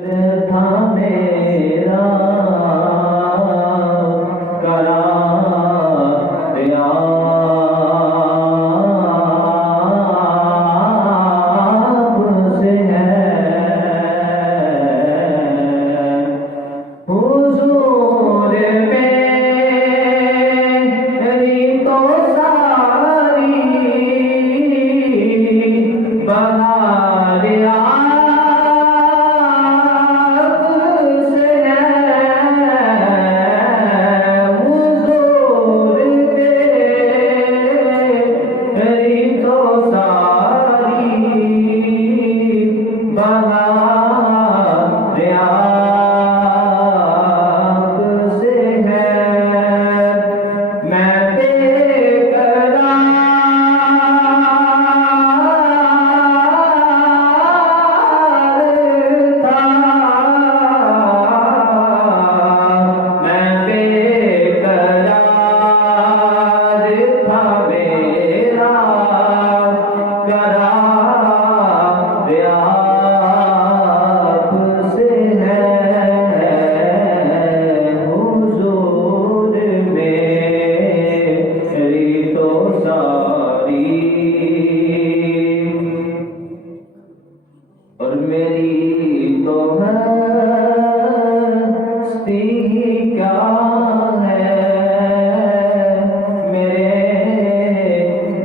تھا میرا قرار آپ سے ہے حضور میری تو ساری بہار آپ سے ہے حضور میری تو ساری بہار آپ سے ہے میں بے اور میری تو ہستی کیا ہے میرے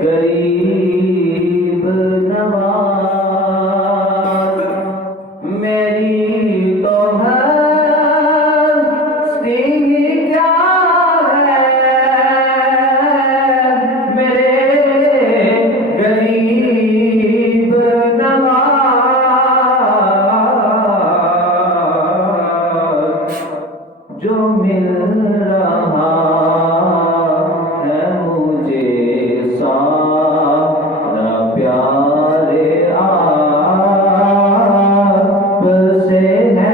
غریب نواز میری تو ہستی کیا ہے میرے غریب نواز جو مل رہا ہے مجھے سارا پیار آپ سے ہے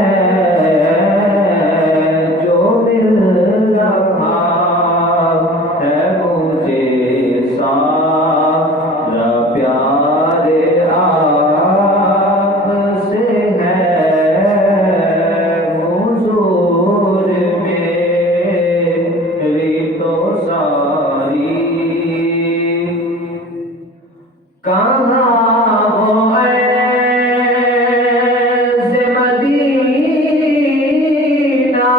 جو مل رہا ہے مجھے سارا پیار آپ سے ہے کہاں وہ عیش مدینہ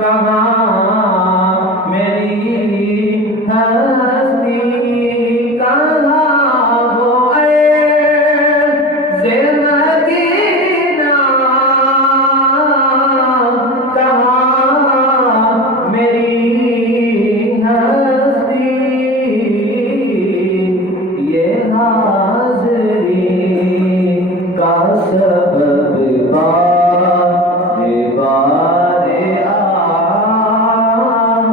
کہاں میری ہستی کہاں وہ عیش مدینہ کہاں میری ہستی یہ حاضری کا سبب بار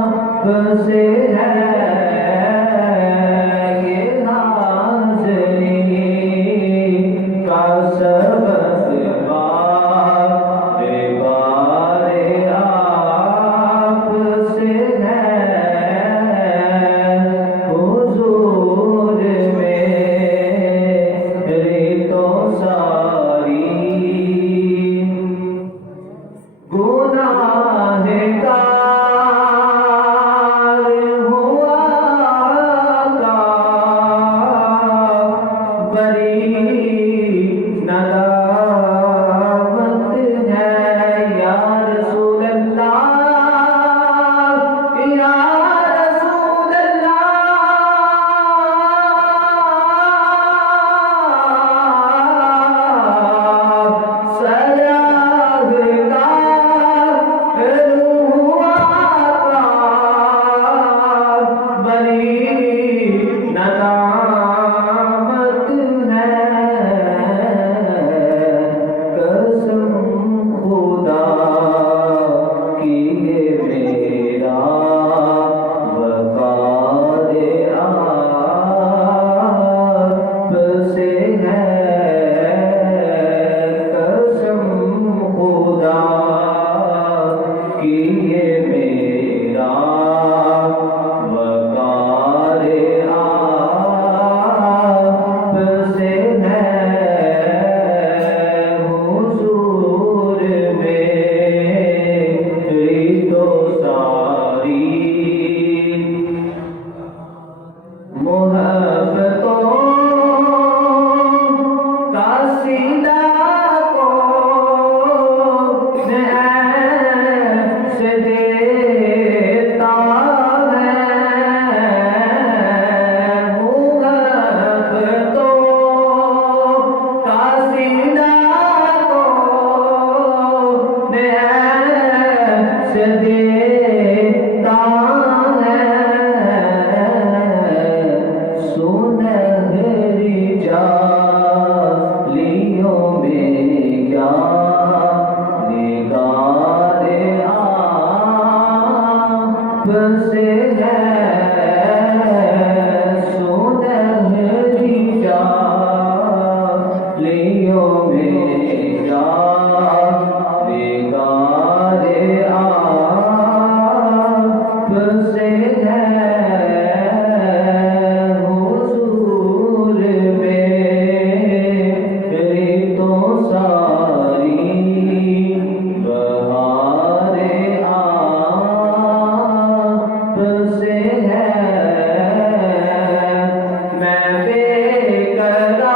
آپ سے ہے یہ حاضری کا سبب بار آپ سے ہے حضور میری تو ساری قاصدہ کو ایسے دیتا ہے محبت تو قاصدہ کو ایسے دیتا ہے سنہری جالیوں میں کیا نگار آپ سے ہے سنہری جالیوں میں کیا نگار آپ سے ہے حضور میری تو ساری بہار آپ سے ہے میں بے قرار تھا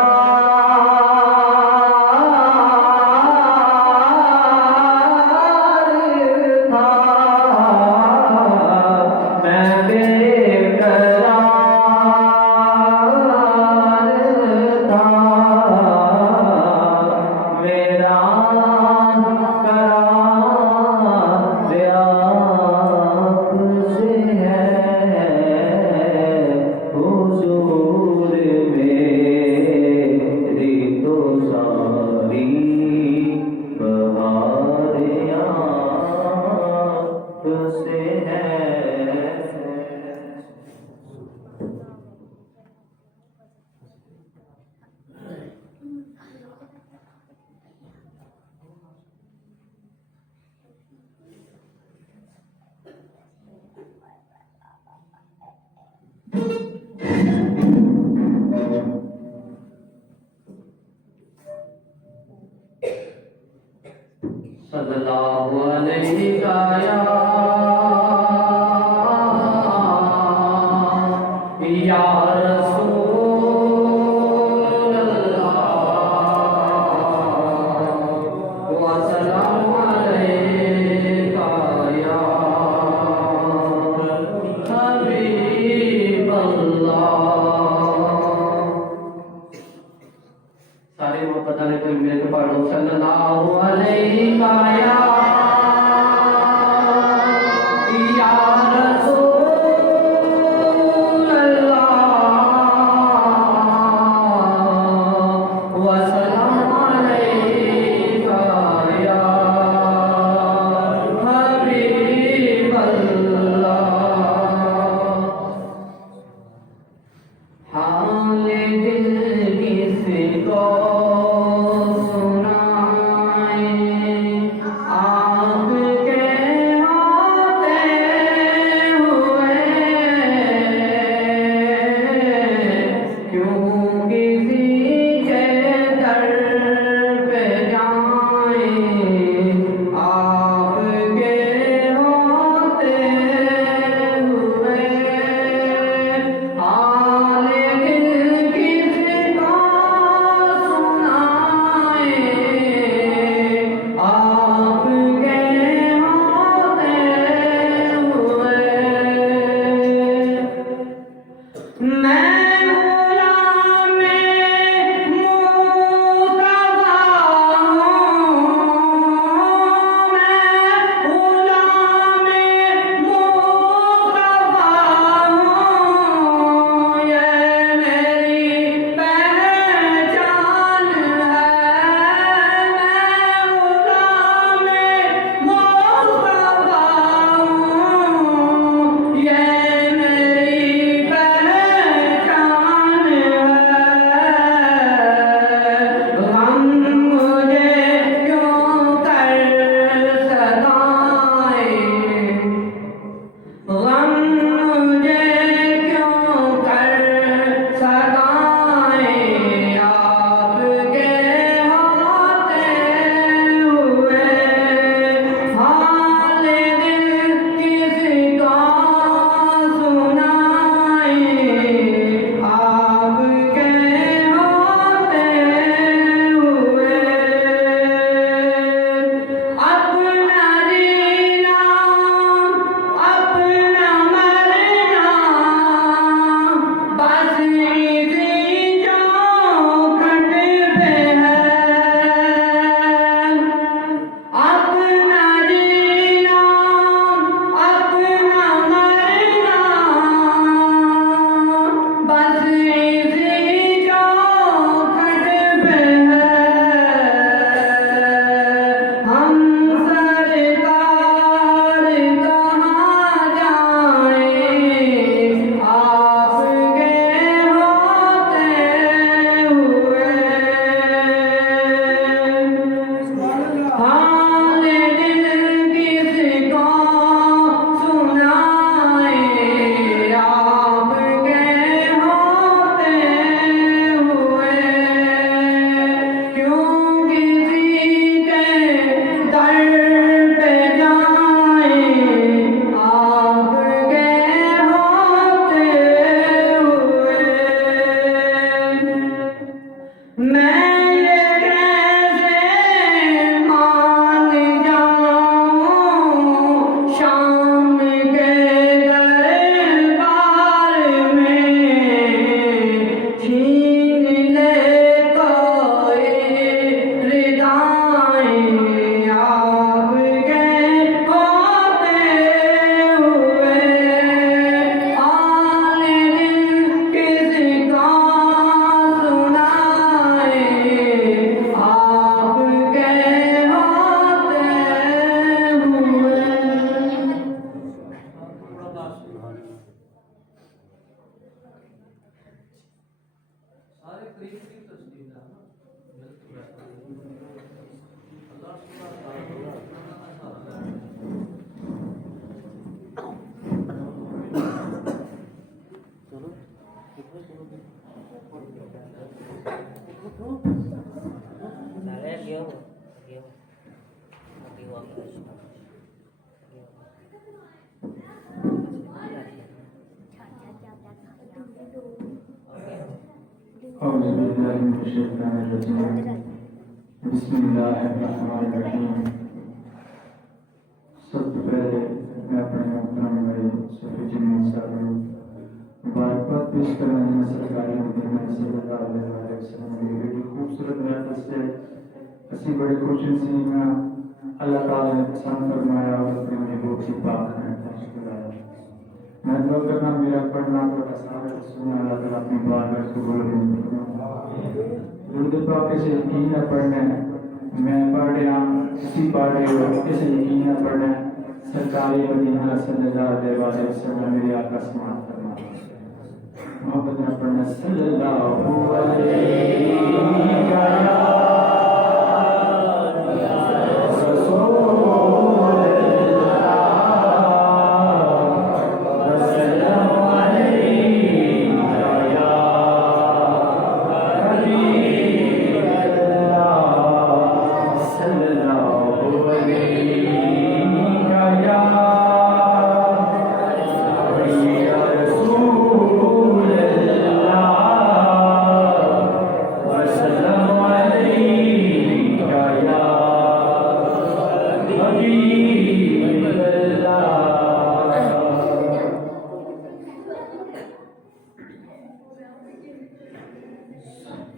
میں بے قرار تھا میرا قرار آپ سے ہے حضور میری تو ساری بہار آپ سے ہے صلی اللہ علیہ یا رسول اللہ وسلام علیک یا حبیب اللہ سارے محبت والے کوئی میرے کو پڑھو صلی اللہ علیہ یا رسول اللہ وسلام علیک یا حبیب اللہ حال دل کس کو سنائیں أعوذ بالله من الشيطان الرجيم بسم اللہ الرحمن الرحیم. سب سے پہلے میں اپنے محترم بھائی صفی جمیل صاحب مبارکباد پیش کرنا ہے سرکاری مدینہ صلی اللہ علیہ وسلم کی بڑی خوبصورت محفل سے اسی بڑے خوش نصیب ہیں. اللہ تعالیٰ نے پسند فرمایا اور اپنے محبوب کی پاک میں تشکر آیا. میں دعا کرنا میرا پڑھنا اور اثر سننا اللہ تعالیٰ اپنی بارگاہ قبول فرمائے. درود پاک سے یقین نہ پڑھنا ہے میں پڑھ رہا اسی پڑھ رہے ہو اسے یقین نہ پڑھنا ہے سرکاری مدینہ صلی اللہ علیہ وسلم میرے آقا سماعت فرما محبت نہ پڑھنا صلی اللہ علیہ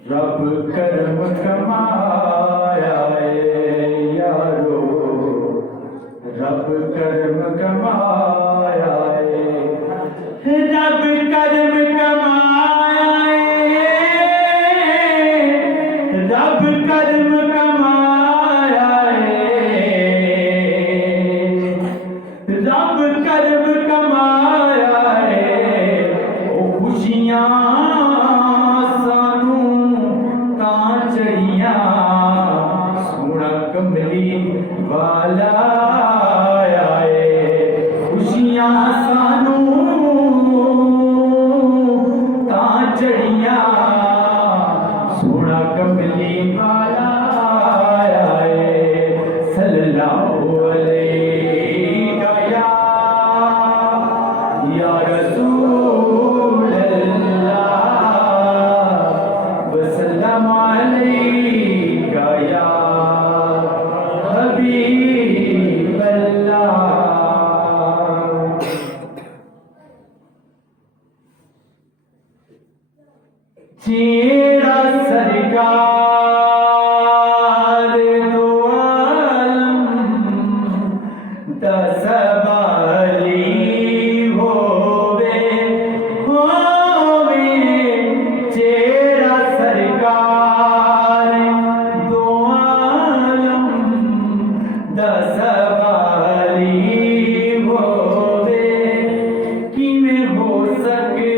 رب کرم کمایا یارو رب کرم کمایا رب کرم کمایا رب کرم کمایا رب کرم کمایا او خوشیاں کملی والا آئے خوشیاں سانو تاں چڑیاں سونا کملی والا آئے صلی اللہ علیہ یا رسول اللہ وسلم علیہ یا حبیب اللہ. چیرا سرکار دو عالم دس بالی ہووے چیرا سرکار دو عالم دس بالی ہووے کیویں ہو سکے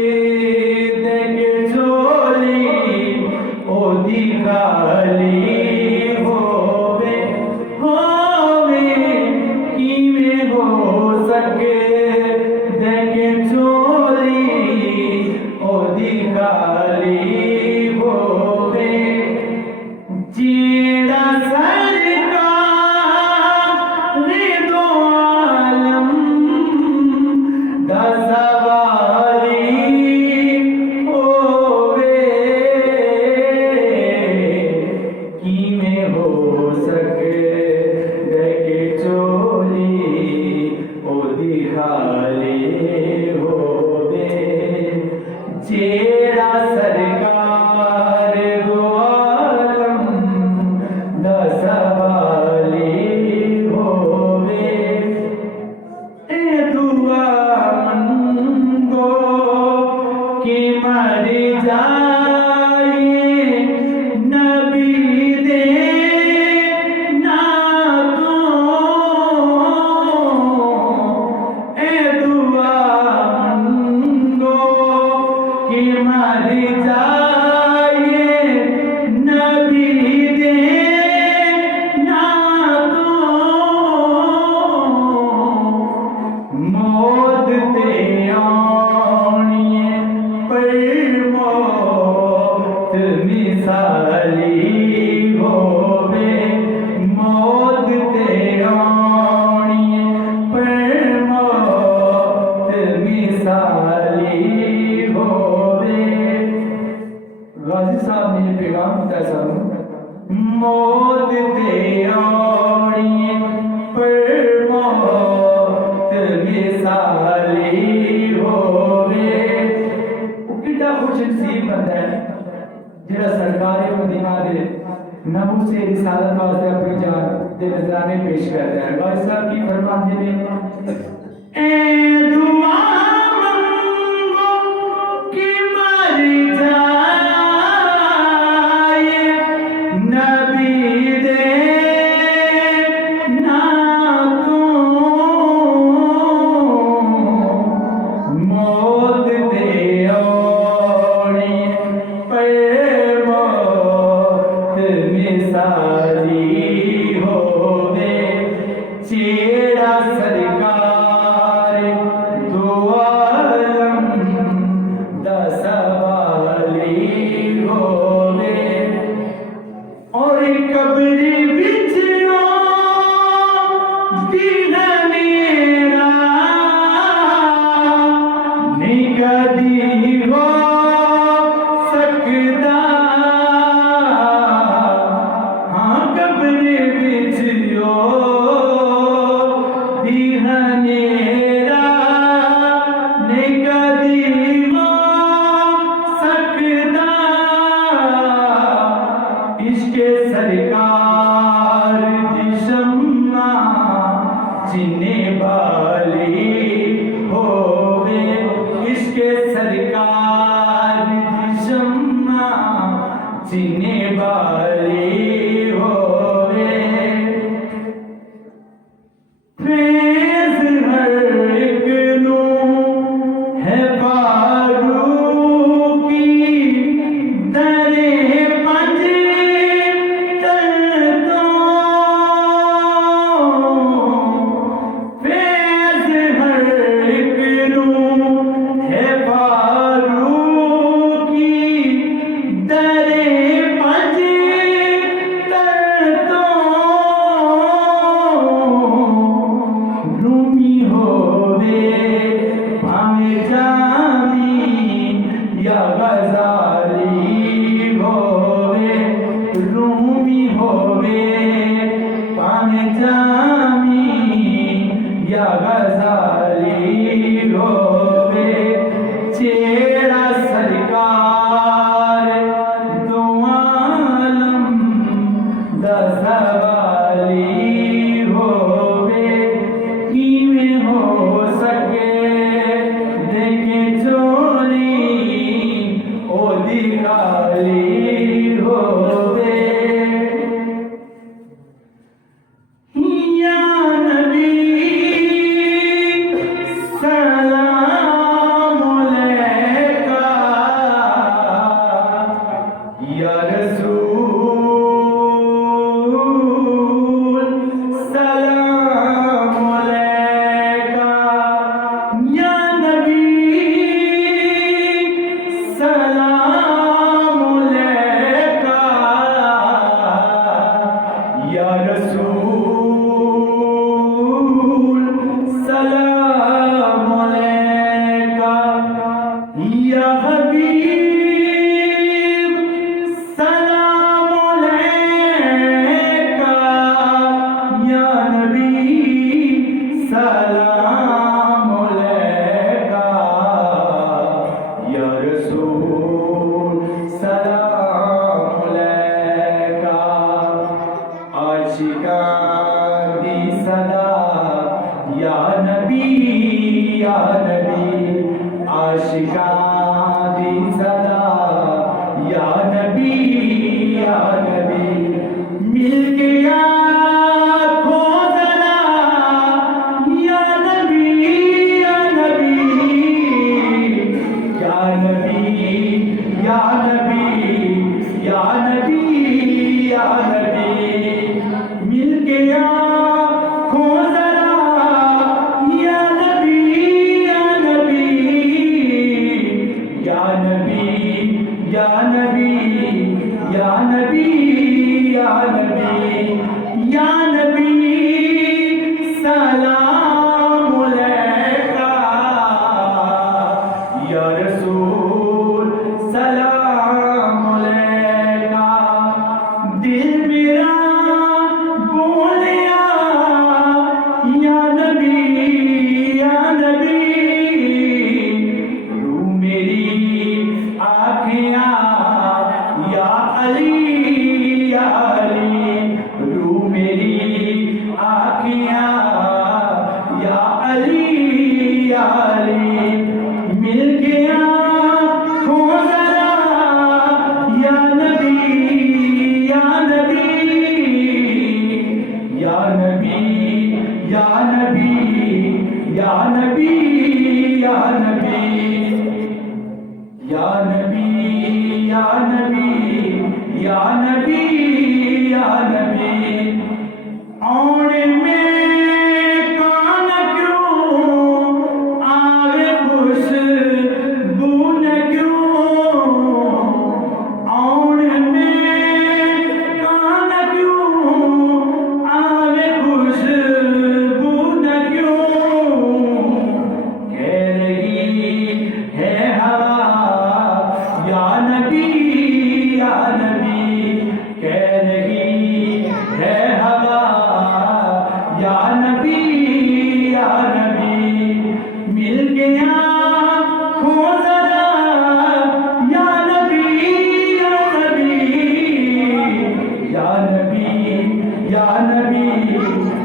خالی ہووے کیویں ہو سکے دیکھے چوری اودی خالی ہووے جیڑا سرکار دو عالم دا سواری ہو سکے دیکھے چولی اودی خالی ہووے جیڑا سرکار دو عالم دا سوالی ہووے اے دعا منگو کہ مر جائے نبی دے مر جائے نبی دے نور سے رسالت واسطے اپنی جان دے نذرانے پیش کرتے ہیں. بھائی صاحب کی فرماتے ہیں اے دعا منگو کہ مر جائے نبی دے نا تو موت دے اوڑی پر موت مثالی ہووے چیڑا سرکار دو عالم دا سوالی ہووے اور قبری بچھو دینا میرا نکدی ہو سکتا ہاں قبری بچھو دینا میرا نکدی ہو سکتا عشق سرکار دی شمع جنے والی ہووے عشق سرکار دی شمع جنے والی ہووے فیض ہر ایک نو ہے فاروقی درے پنج تلتوں فیض ہر ایک نو ہے فاروقی درے پنج تلتوں رومی ہووے بھاویں جامی یا غزالی ہووے رومی ہووے بھاویں جامی یا غزالی ہووے چیڑا سرکار دو عالم دا سوالی ہووے کیویں ہو سکے دیکھے چوری او دی خالی ہووے یا نبی سلام علیکہ یا رسول سلام علیکہ یا نبی سلام علیکہ یا رسول سلام علیکہ یا حبیب سلام علیکہ یا نبی سلام علیکہ یا رسول سلام علیکہ عاشقان دی صدا یا نبی عاشقان دی صدا یا نبی مل کے آنکھوں ذرا یا نبی یا نبی یا نبی یا نبی یا نبی یا نبی مل کے آنکھوں ذرا یا نبی یا نبی یا نبی یا نبی یا نبی یا نبی یا نبی سلام علیکہ یا رسول سلام علیکہ دل میرا بولیا یا نبی یا نبی روح میری آنکھیاں یا علی یا علی میری آنکھیاں یا علی یا علی مل کے آنکھوں ذرا یا نبی یا نبی یا نبی یا نبی یا نبی یا نبی یا نبی یا نبی یا نبی یا نبی اور میں کان کیوں آوے خوشبو نہ کیوں اور میں کان کیوں آوے خوشبو نہ کیوں کہہ رہی ہے ہوا یا نبی یا نبی کہہ رہی ہے ہوا یا نبی یا نبی مل گیا آنکھوں ذرا یا نبی یا نبی یا نبی یا نبی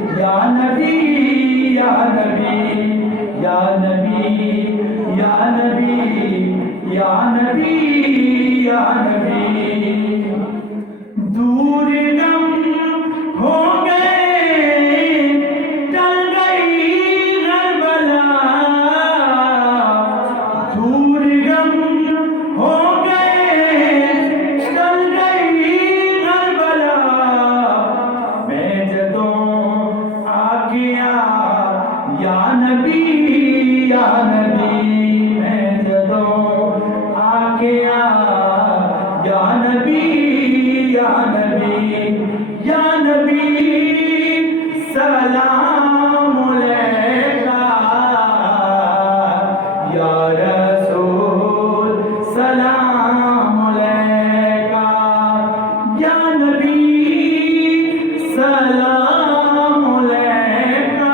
یا نبی یا نبی یا نبی یا نبی یا نبی یا نبی دور غم ہو گئے ٹل گئی کربلا دور غم ہو گئے ٹل گئی کربلا میں جدوں آ گیا یا نبی یا نبی میں جدوں آ گیا یا نبی یا نبی یا نبی سلام علیکہ یا رسول سلام علیکہ یا نبی سلام علیکہ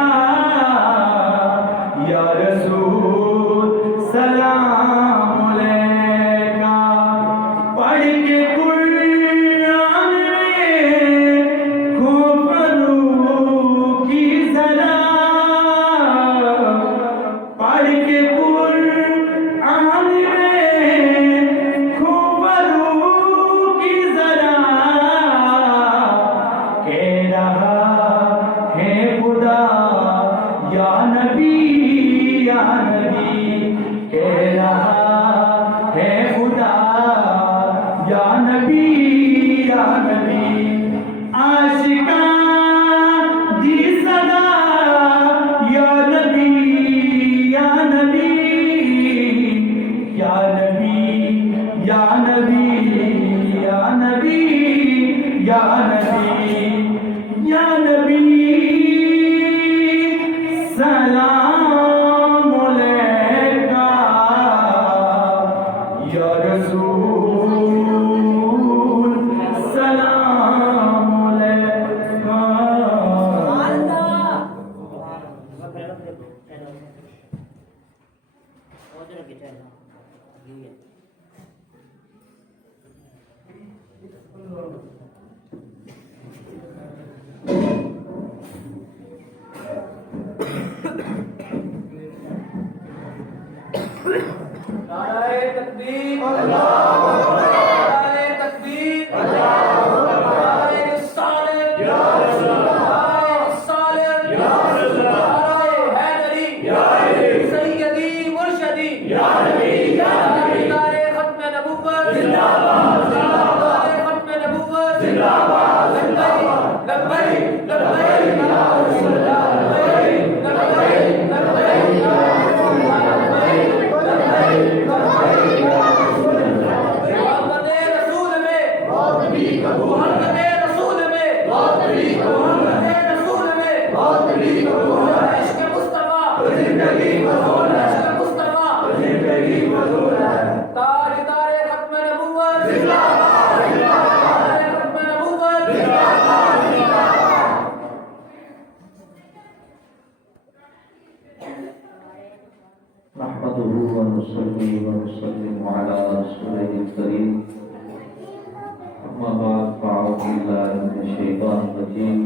یا رسول سلام علیکہ پڑھ کے قرآن میں خوب روح کی ذرا پڑھ کے قرآن میں خوب روح کی ذرا کہہ رہا ہے خدا یا نبی یا نبی کہہ رہا ہے خدا یا نبی یا نبی عاشقاں دی صدا یا نبی یا نبی یا نبی یا نبی یا نبی یا نبی یا نبی سلام علیکہ یا رسول سلام علیکہ نعرہ تکبیر نعرہ تکبیر نعرہ رسالت نعرہ رسالت نعرہ حیدری سیدی مرشدی نعرہ ختم نبوت نعرہ ختم نبوت لبیک لبیک لبیک یا رسول اللہ لبیک لبیک لبیک یا رسول اللہ لبیک لبیک لبیک یا رسول اللہ محمد رسول میں محمد رسول میں محمد رسول میں عشق مصطفیٰ زندگی مضمون ہے عشق مصطفیٰ زندگی مضمون ہے تاجدار ختم نبوت زندہ باد تاجدار ختم نبوت زندہ باد زندہ باد نحمده ونصلي ونسلم على رسوله الكريم أما بعد فأعوذ بالله من الشيطان الرجيم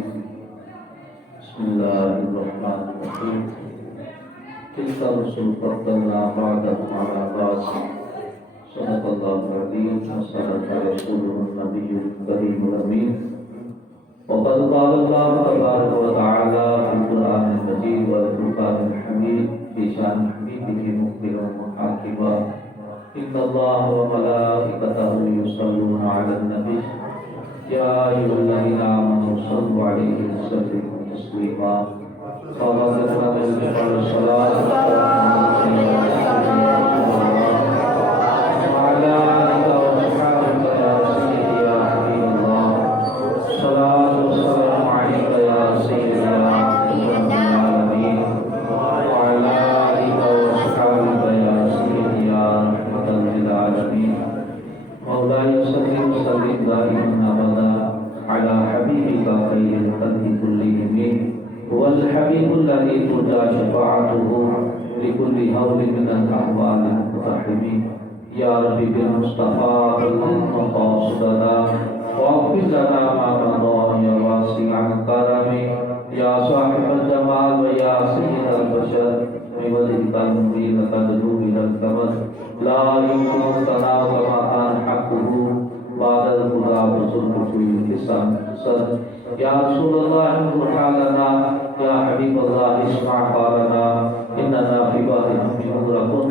تلك الرسل فضلنا بعضهم على بعض صدق الله العظيم وصدق رسوله النبي الكريم الأمين وقد قال الله تبارك وتعالى في القرآن المجيد والفرقان الحميد في شأن حبيبه مخبرا وحاكما إن الله وملائكته يصلون على النبي يا أيها الذين آمنوا صلوا عليه وسلموا تسليما مولاي صل وسلم دائما ابدا على حبيبك خير الخلق كلهم هو الحبيب الذي ترجى شفاعته لكل هول من الاحوال المقتحمين يا ربي بالمصطفى المقاصدنا واغفر لنا ما مضى يا واسع الكرم يا صاحب الجمال ويا سيد البشر بوجهك المبين تدعو الى الكمال لا يمكن الثناء كما كان حقه بعد الهدى بزلف في لسان صدق يا رسول الله انظر حالنا يا حبيب الله اسمع قالنا اننا في باب مغرق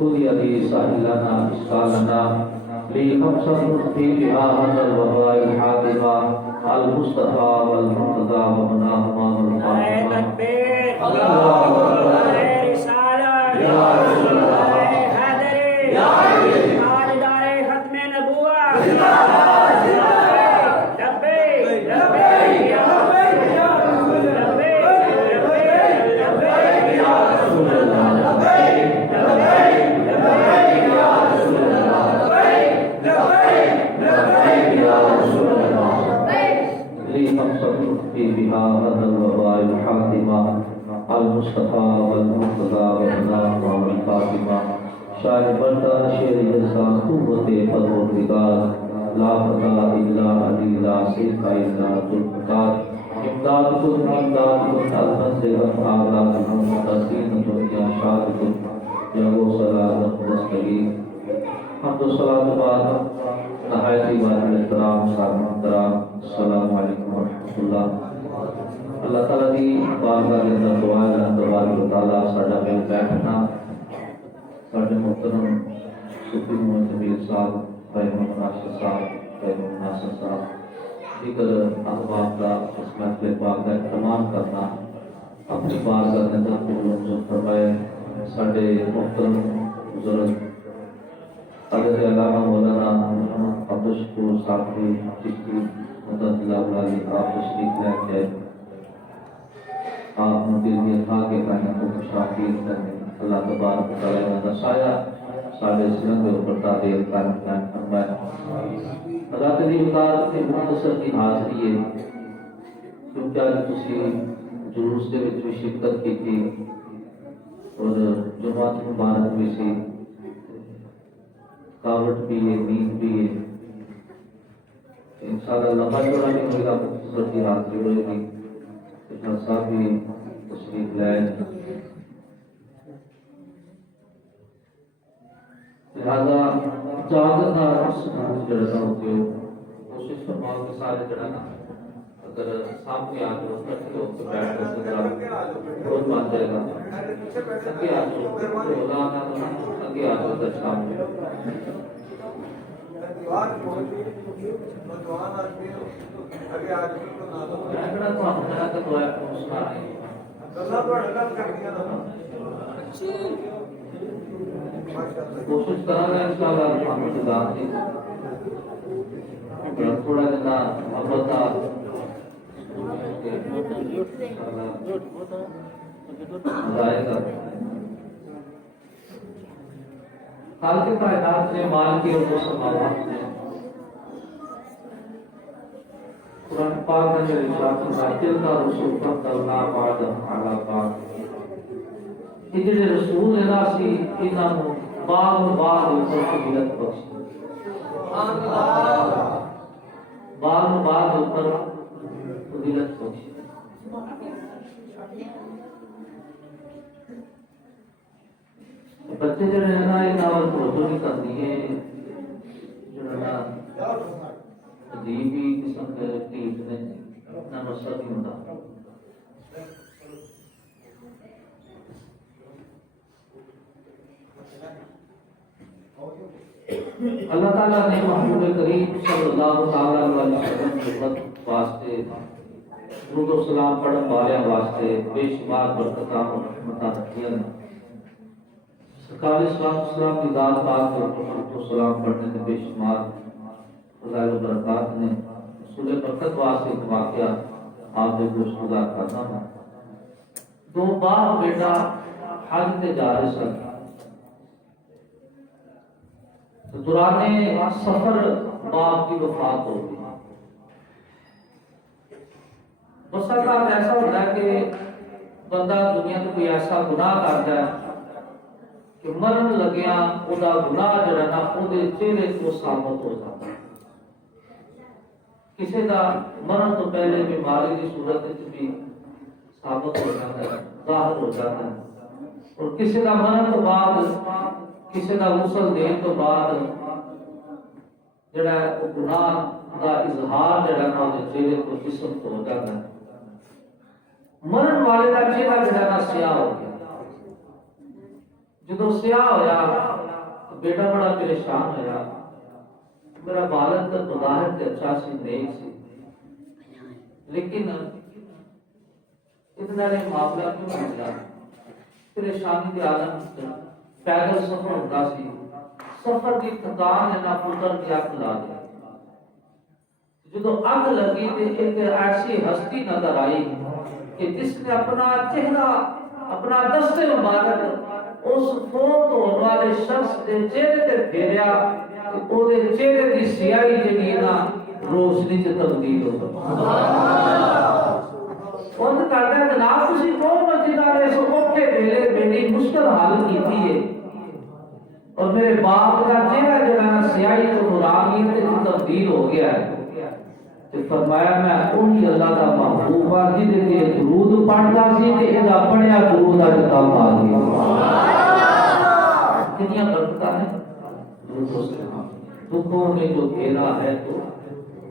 خذ يدي ساحلنا اشكالنا لخمسة نخفي بها هذا الوباء الحاكمة المصطفى والمرتضى ومناهما والفاطمة الله أكبر يا رسول الله المصطفى والمرتضى ومناهما والفاطمة شاہ بردہ شیر انسان قوت پروردگار لا فتح الا علی لا سیخ الا ذوالفقار امداد کن المنزل آلات المتقین دنیا شاد کن یا وہ صلاة مستقیم حمد و صلاة بعد نہایت بار احترام صاحب محترام السلام علیکم ورحمۃ اللہ اللہ تعالیٰ دی بارگاہ کے اندر دعا ہے اللہ تبارک و تعالیٰ ساڈا مل بیٹھنا ساڈے محترم صوفی محمد جمیل صاحب بھائی محمد ناصر صاحب بھائی محمد ناصر صاحب دیگر احباب کا اس محفل پاک کا اہتمام کرنا اپنی بارگاہ کے اندر قبول منظور فرمائے ساڈے محترم بزرگ حضرت علامہ مولانا عبدالشکور صاحب چشتی مدد اللہ علی آپ تشریف لے کے آپ دل میں تھا کہ کہیں کو مشاہدین کریں اللہ تبارک و تعالی نے دسایا ساڈے سرن کے اوپر تعدیل قائم فرمائے حضرت دی اتار کے مختصر کی حاضری ہے کیونکہ آج تسی جلوس کے وچ شرکت کی تھی اور جماعت مبارک میں سے کاوٹ بھی ہے نیند بھی ہے انشاءاللہ لمبا چوڑا نہیں ہوگا مختصر کی حاضری ہوئے گی صاحب بھی تشریف لائے لہذا جاگنا جڑنا ہوتے ہو کوشش فرماؤ کہ سارے جڑنا اگر سامنے آ جاؤ کٹھے ہو تو بیٹھ کر سکتا بہت مان جائے گا اگے آ جاؤ اگے آ جاؤ در سامنے کوشش کرنا انشاءاللہ تھوڑا جنا محبت خالق کائنات نے مال کی اور سماوات نے قرآن پاک میں ارشاد فرمایا تلک رسول فضلنا بعضهم علی بعض کہ جڑے رسول ہیں نا اسی انہاں نوں بعض اوپر فضیلت بخشی سبحان اللہ بعض اوپر فضیلت بخشی بچے جڑے ہیں نا یہ ناول توجہ نہیں کرتی ہے جڑا نا عجیب ہی قسم کے ٹھیک نے نہ مسئلہ نہیں ہوتا اللہ تعالیٰ نے محمود کریم صلی اللہ تعالیٰ علیہ وسلم کی خدمت واسطے درود و سلام پڑھن والے واسطے بے شمار برکتاں اور رحمتاں رکھیاں نے سرکار اسلام کی ذات پاک پر درود و سلام پڑھنے کے بے شمار فضائل و برکات نے رسول برکت واسطے ایک واقعہ آپ نے گوشت گزار کرنا ہے دو باپ بیٹا حج تے جا رہے سن دوران سفر باپ کی وفات ہو گئی بس اوقات ایسا ہوتا ہے کہ بندہ دنیا میں کوئی ایسا گناہ کرتا ہے کہ مرن لگیا وہ گناہ جڑا نا وہ چہرے کو ثابت ہو جاتا ہے کسی کا مرن تو پہلے بیماری کی صورت بھی ثابت ہو جاتا ہے ظاہر ہو جاتا ہے اور کسی کا مرن تو بعد کسی کا غسل دین تو بعد جڑا ہے وہ گناہ کا اظہار جڑا نا وہ چہرے کو جسم تو ہو جاتا ہے مرن والے کا چہرہ جڑا نا سیاہ ہو گیا جدو سیاہ ہویا تو بیٹا بڑا پریشان ہویا میرا بالد کا بظاہر تے اچھا سی نیک سی لیکن اتنا نے معاملہ کیوں ہو گیا پریشانی کی عالم پیدل سفر ہوتا سی سفر کی تھکان ہے نا پتر کی اگ لا دیا جدو اگ لگی تو ایک ایسی ہستی نظر آئی کہ جس نے اپنا چہرہ اپنا دست مبارک اس فوت ہونے والے شخص کے چہرے تے پھیریا کہ او دے چہرے دی سیاہی جڑی ہے نا روشنی سے تبدیل ہو گئی اور کہتا ہے جناب تسی کون مسجد والے سو اوکھے ویلے میری مشکل حل کیتی ہے اور میرے باپ کا چہرہ جو ہے سیاہی تو نورانیت سے تبدیل ہو گیا ہے تو فرمایا میں انہی اللہ کا محبوب ہاں جی دے درود پڑھتا سی تے ادا پڑھیا درود اج کام آ گیا کتنی برکتاں ہیں درود و سلام دکھوں میں جو گھیرا ہے تو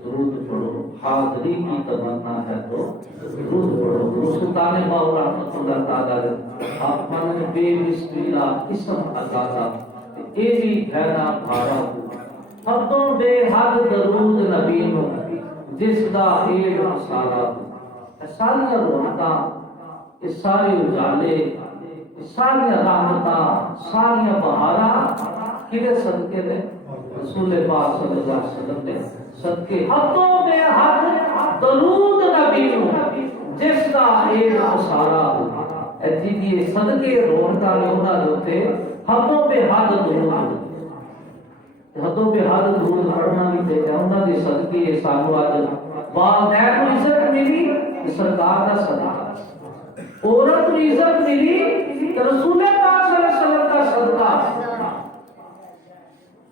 درود پڑھو حاضری کی تمنا ہے تو درود پڑھو سلطان باو رحمۃ اللہ تعالی آپ نے بے بسم اللہ اسم اللہ کا اے بھی گہرا بھارا حدوں بے حد درود نبی نو جس دا ایڈ مسالہ ساری رونقاں یہ سارے اجالے ساری رحمتاں ساری بہاراں کدے صدقے نے رسول پاک صلی اللہ علیہ وسلم نے صدقے حدوں بے حد درود نبی نو جس دا ایڈ مسالہ ایسی دی صدقے رونقاں نے انہاں دے حدوں پہ حد درود حدوں پہ حد درود پڑھنا بھی چاہیے انہاں دے صدقے سانو اج والدین کو عزت ملی سرکار کا صدقہ عورت کو عزت ملی تو رسول پاک صلی اللہ علیہ وسلم کا صدقہ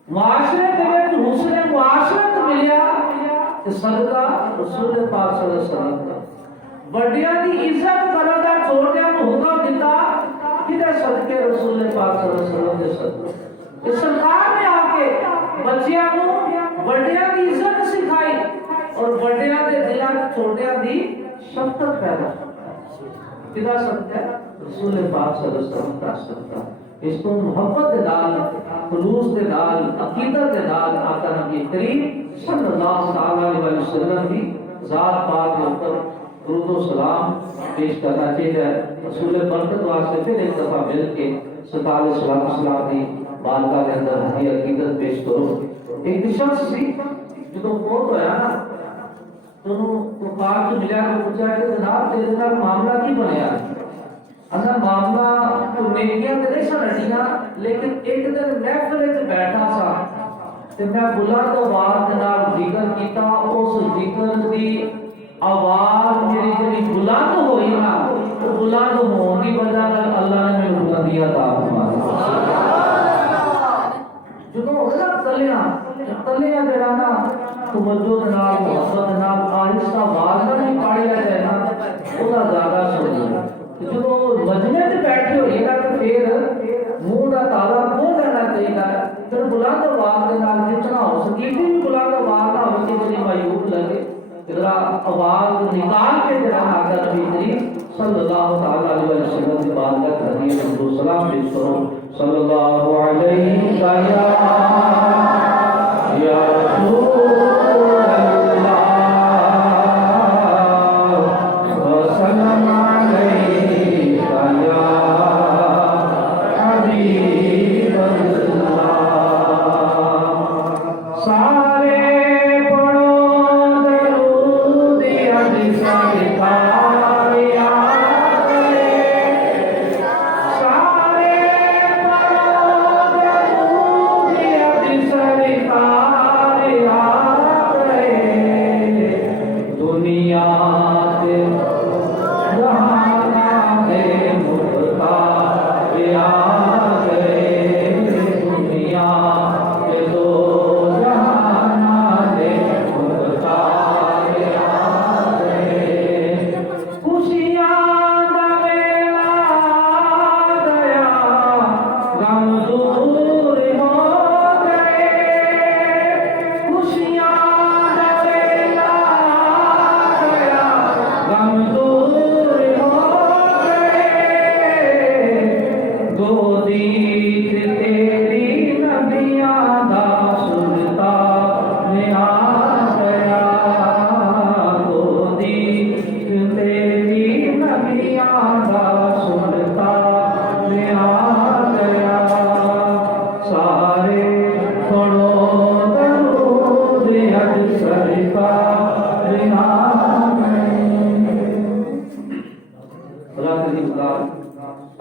معاشرے کے وچ حسن معاشرت ملیا تو صدقہ رسول پاک صلی اللہ علیہ وسلم کا بڑیاں دی عزت کرن دا چھوٹیاں نوں حکم دتا کدے صدقے رسول پاک صلی اللہ علیہ وسلم دے صدقے اس سرکار نے آ کے بچیاں نوں بڑیاں دی عزت سکھائی اور بڑیاں دے دلاں وچ چھوٹیاں دی شفقت پیدا کدا صدقہ رسول پاک صلی اللہ علیہ وسلم کا صدقہ اس کو محبت دے نال خلوص دے نال عقیدت دے نال آقا نبی کریم صلی اللہ تعالی علیہ وسلم دی ذات پاک کے اوپر درود و سلام پیش کرنا چاہیے رسول برکت واسطے پھر ایک دفعہ مل کے سرکار صلی اللہ علیہ وسلم کی بارگاہ کے اندر ہدیہ عقیدت پیش کرو ایک شخص سی جو فوت ہویا نا تو پاک جو ملیا تو پوچھا کہ جناب تیرے نال معاملہ کی بنیا اصل معاملہ تو نیکیاں تے نہیں سن ہٹیاں لیکن ایک دن محفل وچ بیٹھا سا تے میں بلند آواز دے نال ذکر کیتا اس ذکر دی آواز میری جڑی بلند ہوئی نا وہ بلند ہون دی وجہ نال اللہ نے مینوں بلندی عطا فرمائی جدوں ہونا تلیاں جڑا نا توجہ نال محبت نال آہستہ آواز نال پڑھیا جائے نا وہ زیادہ سمجھ جب مجمع سے بیٹھے ہوئے گا تو پھر منہ کا تالا کھول لینا چاہیے. پھر بلند آواز کے نال جتنا ہو سکے بھی بلند آواز نہ ہو کہ بڑی معیوب لگے. ذرا آواز نکال کے ذرا آقا نبی کریم صلی اللہ تعالی علیہ وسلم کی بارگاہ میں درود و سلام پیش کرو. صلی اللہ علیہ یا رسول اللہ وسلم علیہ یا حبیب اللہ. سارے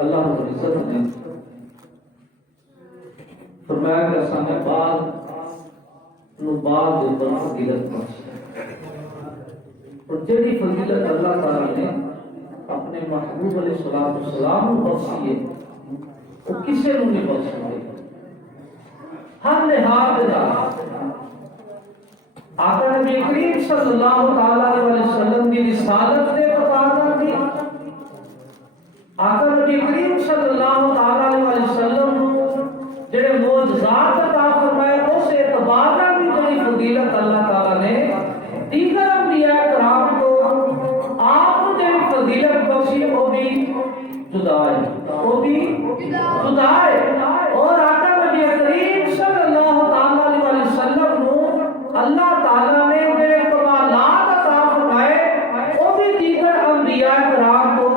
اللہ رب العزت نے فرمایا کہ سامنے بعد نو بعد دے پر فضیلت بخشی. اور جڑی فضیلت اللہ تعالی نے اپنے محبوب علیہ الصلوۃ والسلام کو بخشی ہے وہ کسی نے نہیں بخشی. ہر لحاظ دا آقا نبی کریم صلی اللہ تعالی علیہ وسلم کی رسالت دے تقاضا تھی. آقا نبی کریم صلی اللہ تعالی علیہ وسلم جڑے معجزات عطا فرمائے اس اعتبار نال بھی بڑی فضیلت اللہ تعالی نے دیگر انبیاء کرام کو آپ کو جڑی فضیلت بخشی وہ بھی جدا ہے. وہ بھی جدا ہے. اور آقا نبی کریم صلی اللہ تعالی علیہ وسلم کو اللہ تعالی نے جڑے کمالات عطا فرمائے وہ بھی دیگر انبیاء کرام کو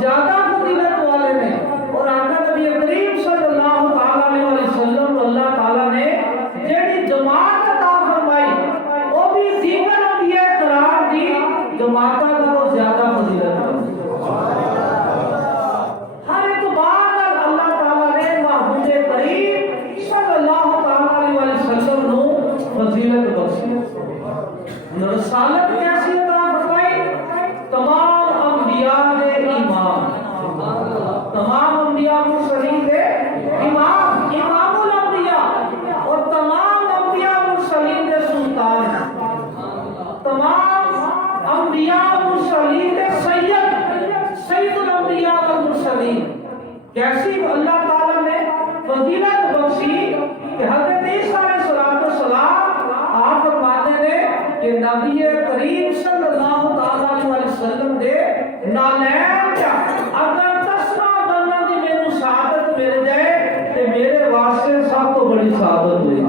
زیادہ فضیلت والے نے. اور آقا نبی کریم صلی اللہ تعالی علیہ وسلم اللہ تعالی نے جڑی جماعت عطا فرمائی وہ بھی دیگر انبیاء کرام دی جماعتاں نالوں زیادہ فضیلت والی. ہر اعتبار نال اللہ تعالی نے محبوب کریم صلی اللہ تعالی علیہ وسلم نو فضیلت بخشی. رسالت کیسی عطا فرمائی؟ تمام انبیاء دے امام، تمام انبیاء مرسلین دے امام، امام الانبیاء. اور تمام انبیاء مرسلین دے سلطان، تمام انبیاء مرسلین دے سید، سید الانبیاء والمرسلین. کیسی اللہ تعالیٰ نے فضیلت بخشی کہ حضرت عیسیٰ علیہ السلام آپ فرماتے ہیں کہ نبی کریم صلی اللہ تعالی علیہ وسلم دے نالین کیا اگر تسمہ بننا دی میرے سعادت مل جائے تو میرے واسطے سب تو بڑی سعادت ہوئی.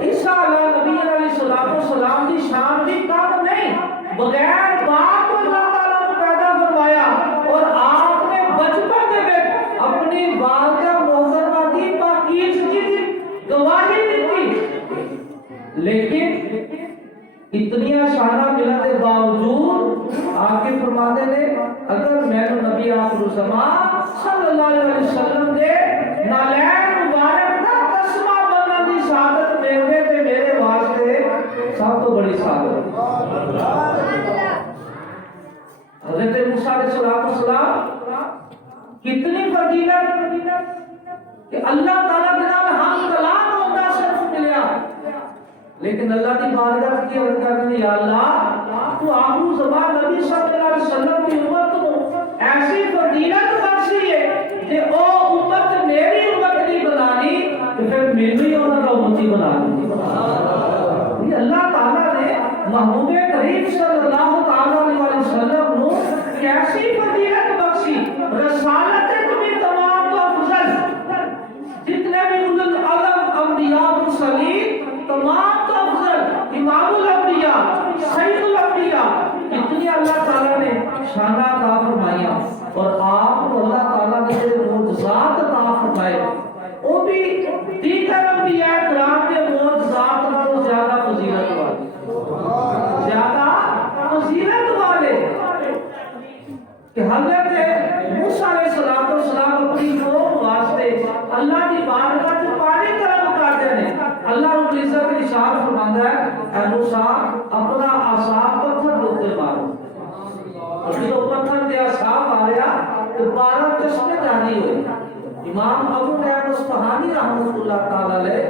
عیسیٰ نبی علیہ السلام کی شان بھی کم نہیں. بغیر باپ کو اللہ تعالیٰ نے پیدا فرمایا اور آپ نے بچپن میں اپنی والدہ محترمہ کی پاکیزگی کی گواہی دی. لیکن اتنی شانہ ملنے کے باوجود آپ کے فرماتے نے اگر میں نبی آخر الزمان صلی اللہ علیہ وسلم دے نالین مبارک دا قسمہ بننا دی سعادت میرے تے میرے واسطے سب تو بڑی سعادت. حضرت موسیٰ علیہ السلام کتنی فضیلت کہ اللہ تعالیٰ کے نام ہم کلام ہوتا صرف ملیا. لیکن اللہ کی بارگاہ کی عرض کرنے یا اللہ تو آخر زمان نبی صلی اللہ علیہ وسلم کی امت شانہ عطا فرمائیاں اور آپ کو اللہ تعالیٰ نے جو معجزات عطا فرمائے وہ بھی دیگر انبیاء کرام کے معجزات نالوں زیادہ فضیلت والے، زیادہ فضیلت والے کہ حضرت موسیٰ علیہ السلام اپنی قوم واسطے اللہ کی بارگاہ میں پانی طلب کرتے ہیں۔ اللہ رب العزت نے ارشاد فرمایا ہے اے موسیٰ اپنا عصا پتھر کے اوپر مارو، اور جب پتھر تے عصا ماریا تو 12 چشمے جاری ہوئے۔ امام ابو نعیم اصفہانی رحمۃ اللہ تعالی علیہ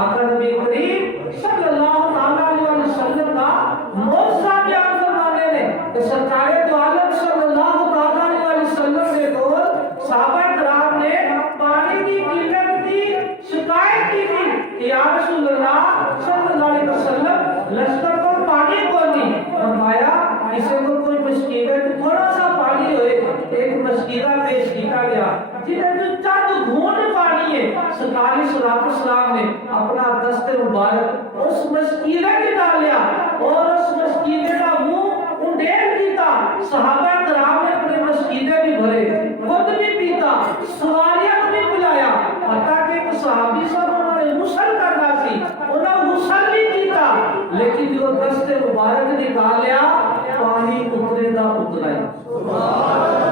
آقا نبی کریم صلی اللہ تعالی علیہ وسلم کا معجزہ بیان فرمانے نے کہ سرکار دو عالم صلی اللہ تعالی علیہ وسلم نے تو صحابہ کرام نے پانی کی قلت کی شکایت کی تھی کہ یا رسول اللہ صلی اللہ علیہ وسلم لشکر کو پانی کو نہیں، فرمایا اسے کو کوئی مشکل تھوڑا سا پانی ہوئے، ایک مشکلہ پیش کیا گیا جنہیں جو چند گھونٹ پانی ہے، سرکار صلی اللہ علیہ وسلم نے اپنا دست مبارک اس مشکلہ کی ڈالیا اور اس مشکلے کا منہ انڈیل کیتا، صحابہ کرام نے اپنے مشکلے بھی بھرے، خود بھی پیتا، سواریاں بھی بلایا، حتیٰ کہ ایک صحابی صاحب انہوں نے غسل کرنا سی، انہوں غسل بھی کیتا، لیکن جو دست مبارک نکال لیا پانی اترے دا اتنا ہی،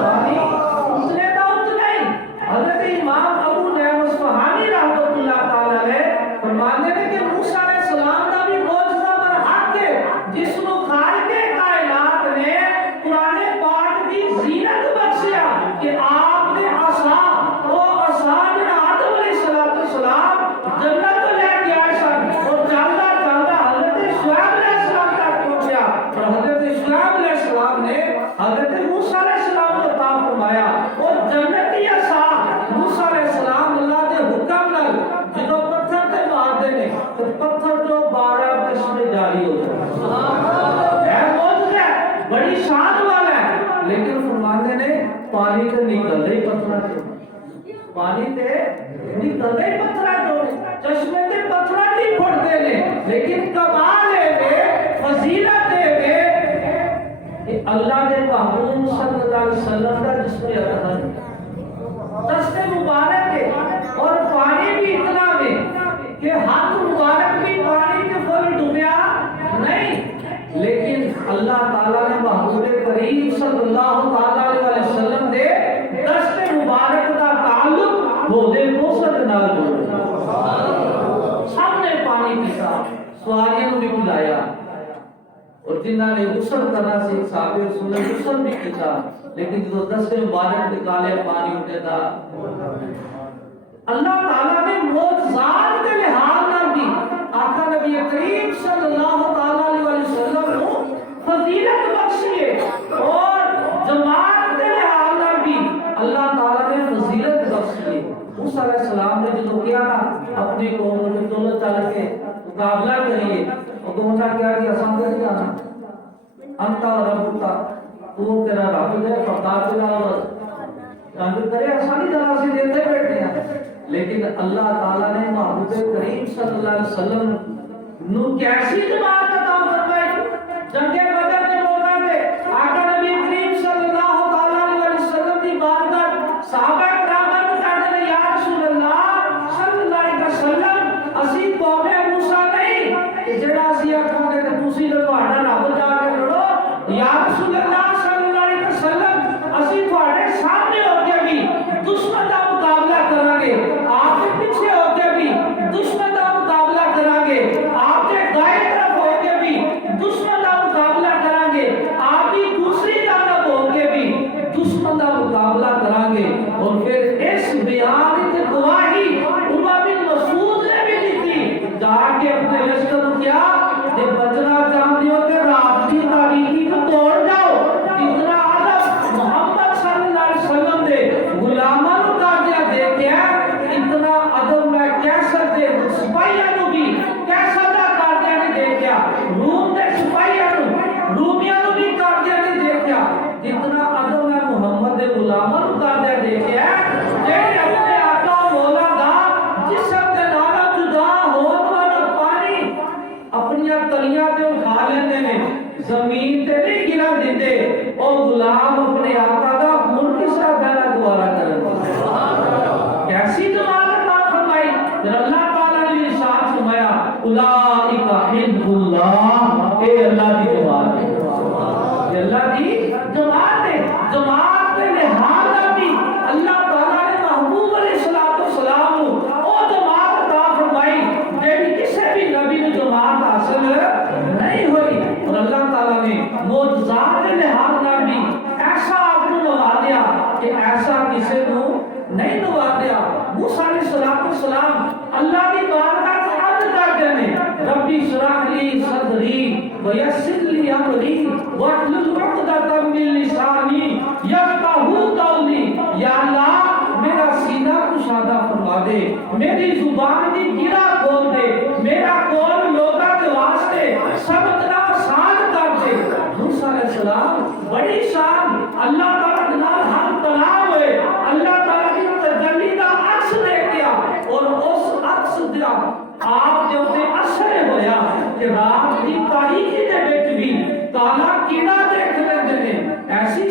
پانی اترے دا اتنا ہی۔ حضرت امام ابو نعیم اصفہانی رحمۃ اللہ تعالی علیہ فرماتے ہیں کہ موسیٰ علیہ السلام کا بھی معجزہ برحق ہے جس کو خالق کائنات نے قرآن پاک کی زینت بخشیا کہ آپ نے عصا وہ عصا جو آدم علیہ السلام جنت کو لے کے آئے سن اور چلتا چلتا حضرت شعیب علیہ السلام تک پہنچا اور حضرت شعیب علیہ السلام نے حضرت موسیٰ علیہ السلام کو عطا فرمایا اور جنتی عصا موسیٰ علیہ السلام اللہ کے حکم نال جدوں پتھر تے مارتے نے تو پتھر جو 12 چشمے جاری ہو جاتے ہیں، معجزہ بڑی شان والا ہے، لیکن فرماتے نے پانی تے نکل رہی پتھر تے پانی تے نکل رہی پتھر تے چشمے تے پتھر نہیں پھٹتے نے، لیکن کمال ہے فضیلت ہے کہ اللہ کے محبوب صلی اللہ علیہ وسلم کا جسم اطہر دست مبارک ہے اور پانی بھی اتنا ہے کہ ہاتھ مبارک بھی پانی کے فل ڈوبیا نہیں، لیکن اللہ تعالیٰ نے محبوب کریم صلی اللہ تعالی علیہ وسلم دے دست مبارک کا تعلق بودے موسد نال جوڑا، سب نے پانی پیتا، سواریوں کو بھی پلایا اور جنہاں نے غسل کرنا سی صحابہ رسول نے غسل بھی کیا، لیکن جو دست مبارک نکالے پانی اٹھے تھا۔ اللہ تعالیٰ نے معجزات کے لحاظ نال بھی آقا نبی کریم صلی اللہ تعالی علیہ وسلم کو فضیلت بخشی ہے اور جماعت کے لحاظ نال بھی اللہ تعالیٰ نے فضیلت بخشی ہے۔ موسیٰ علیہ السلام نے جو کیا نا اپنی قوم کو دونوں چل کے مقابلہ کریے، اور کہنا کیا کہ آسان سے جانا انتا رب کا تو تیرا رب ہے فقار تیرا اور رب کرے آسانی طرح سے دیتے بیٹھے ہیں، لیکن اللہ تعالیٰ نے محبوب کریم صلی اللہ علیہ وسلم نو کیسی جماعت عطا فرمائی۔ جنگ بدر کے موقع پہ آقا نبی کریم صلی اللہ تعالی علیہ وسلم کی بارگاہ صحابہ کرام نے کہا یا رسول اللہ صلی اللہ علیہ وسلم اسی قوم موسیٰ نہیں کہ جڑا اسی آکھاں گے کہ تسی تہاڈا رب جا کے لڑو، یا رسول اللہ صلی اللہ علیہ وسلم اسی تہاڈے سامنے ہو کے بھی دشمن کا مقابلہ کریں گے، آپ کے پیچھے ہو کے بھی دشمن کا مقابلہ کریں گے، آپ کے دائیں طرف ہو کے بھی دشمن کا مقابلہ کریں گے، آپ کی دوسری طرف ہو کے بھی دشمن کا مقابلہ کریں گے۔ اور پھر اس بیان کی گواہی عمر بن مسعود نے بھی دی جا کے اپنے لشکر کیا کہ بچنا چاہتے ہو کہ رات کی تاریخی کو توڑ جاؤ، کتنا ادب محمد صلی اللہ علیہ وسلم نے غلاموں کو کاٹیا دے کے اتنا ادب میں کہہ سکتے سپاہیوں کو بھی کیسا دا کاٹیا نہیں دیکھیا، روم دے سپاہیوں کو رومیوں کو بھی کاٹیا نہیں دیکھیا، جتنا ادب میں محمد دے غلاموں کو کاٹیا دیکھیا جڑے اپنے آقا مولا دا جسم دے نال جدا ہون والا پانی اپنی تلیاں تے اٹھا لیندے نے، زمین تے نہیں گرا دیندے، او غلام جماعت کے لحاظ بھی اللہ تعالیٰ نے محبوب علیہ السلام وہ جماعت عطا فرمائی جیڑی کسی بھی نبی نے جماعت حاصل نہیں ہوئی، اور اللہ تعالیٰ نے معجزات کے لحاظ نہ بھی ایسا آپ کو نوازیا کہ ایسا کسی کو نہیں نوازیا۔ موسیٰ علیہ السلام اللہ کی بارگاہ سے عرض کرتے ہیں ربی اشرح لی صدری ویسر لی امری واحلل عقدۃ من لسانی یفقہوا قولی، یا اللہ میرا سینہ کشادہ فرما دے، میری زبان کی گرہ کھول دے، میرا قول لوگوں کے واسطے سمجھنا آسان کر دے۔ موسیٰ علیہ السلام بڑی شان اللہ تعالیٰ کے نال ہم کلام ہوئے، اللہ تعالیٰ کی تجلی کا عکس دیکھا، اور اس عکس دیا آپ کے اوپر اثر ہویا کہ رات کی تاریکی دے وچ بھی کالا کیڑا دیکھ لیندے نے، ایسی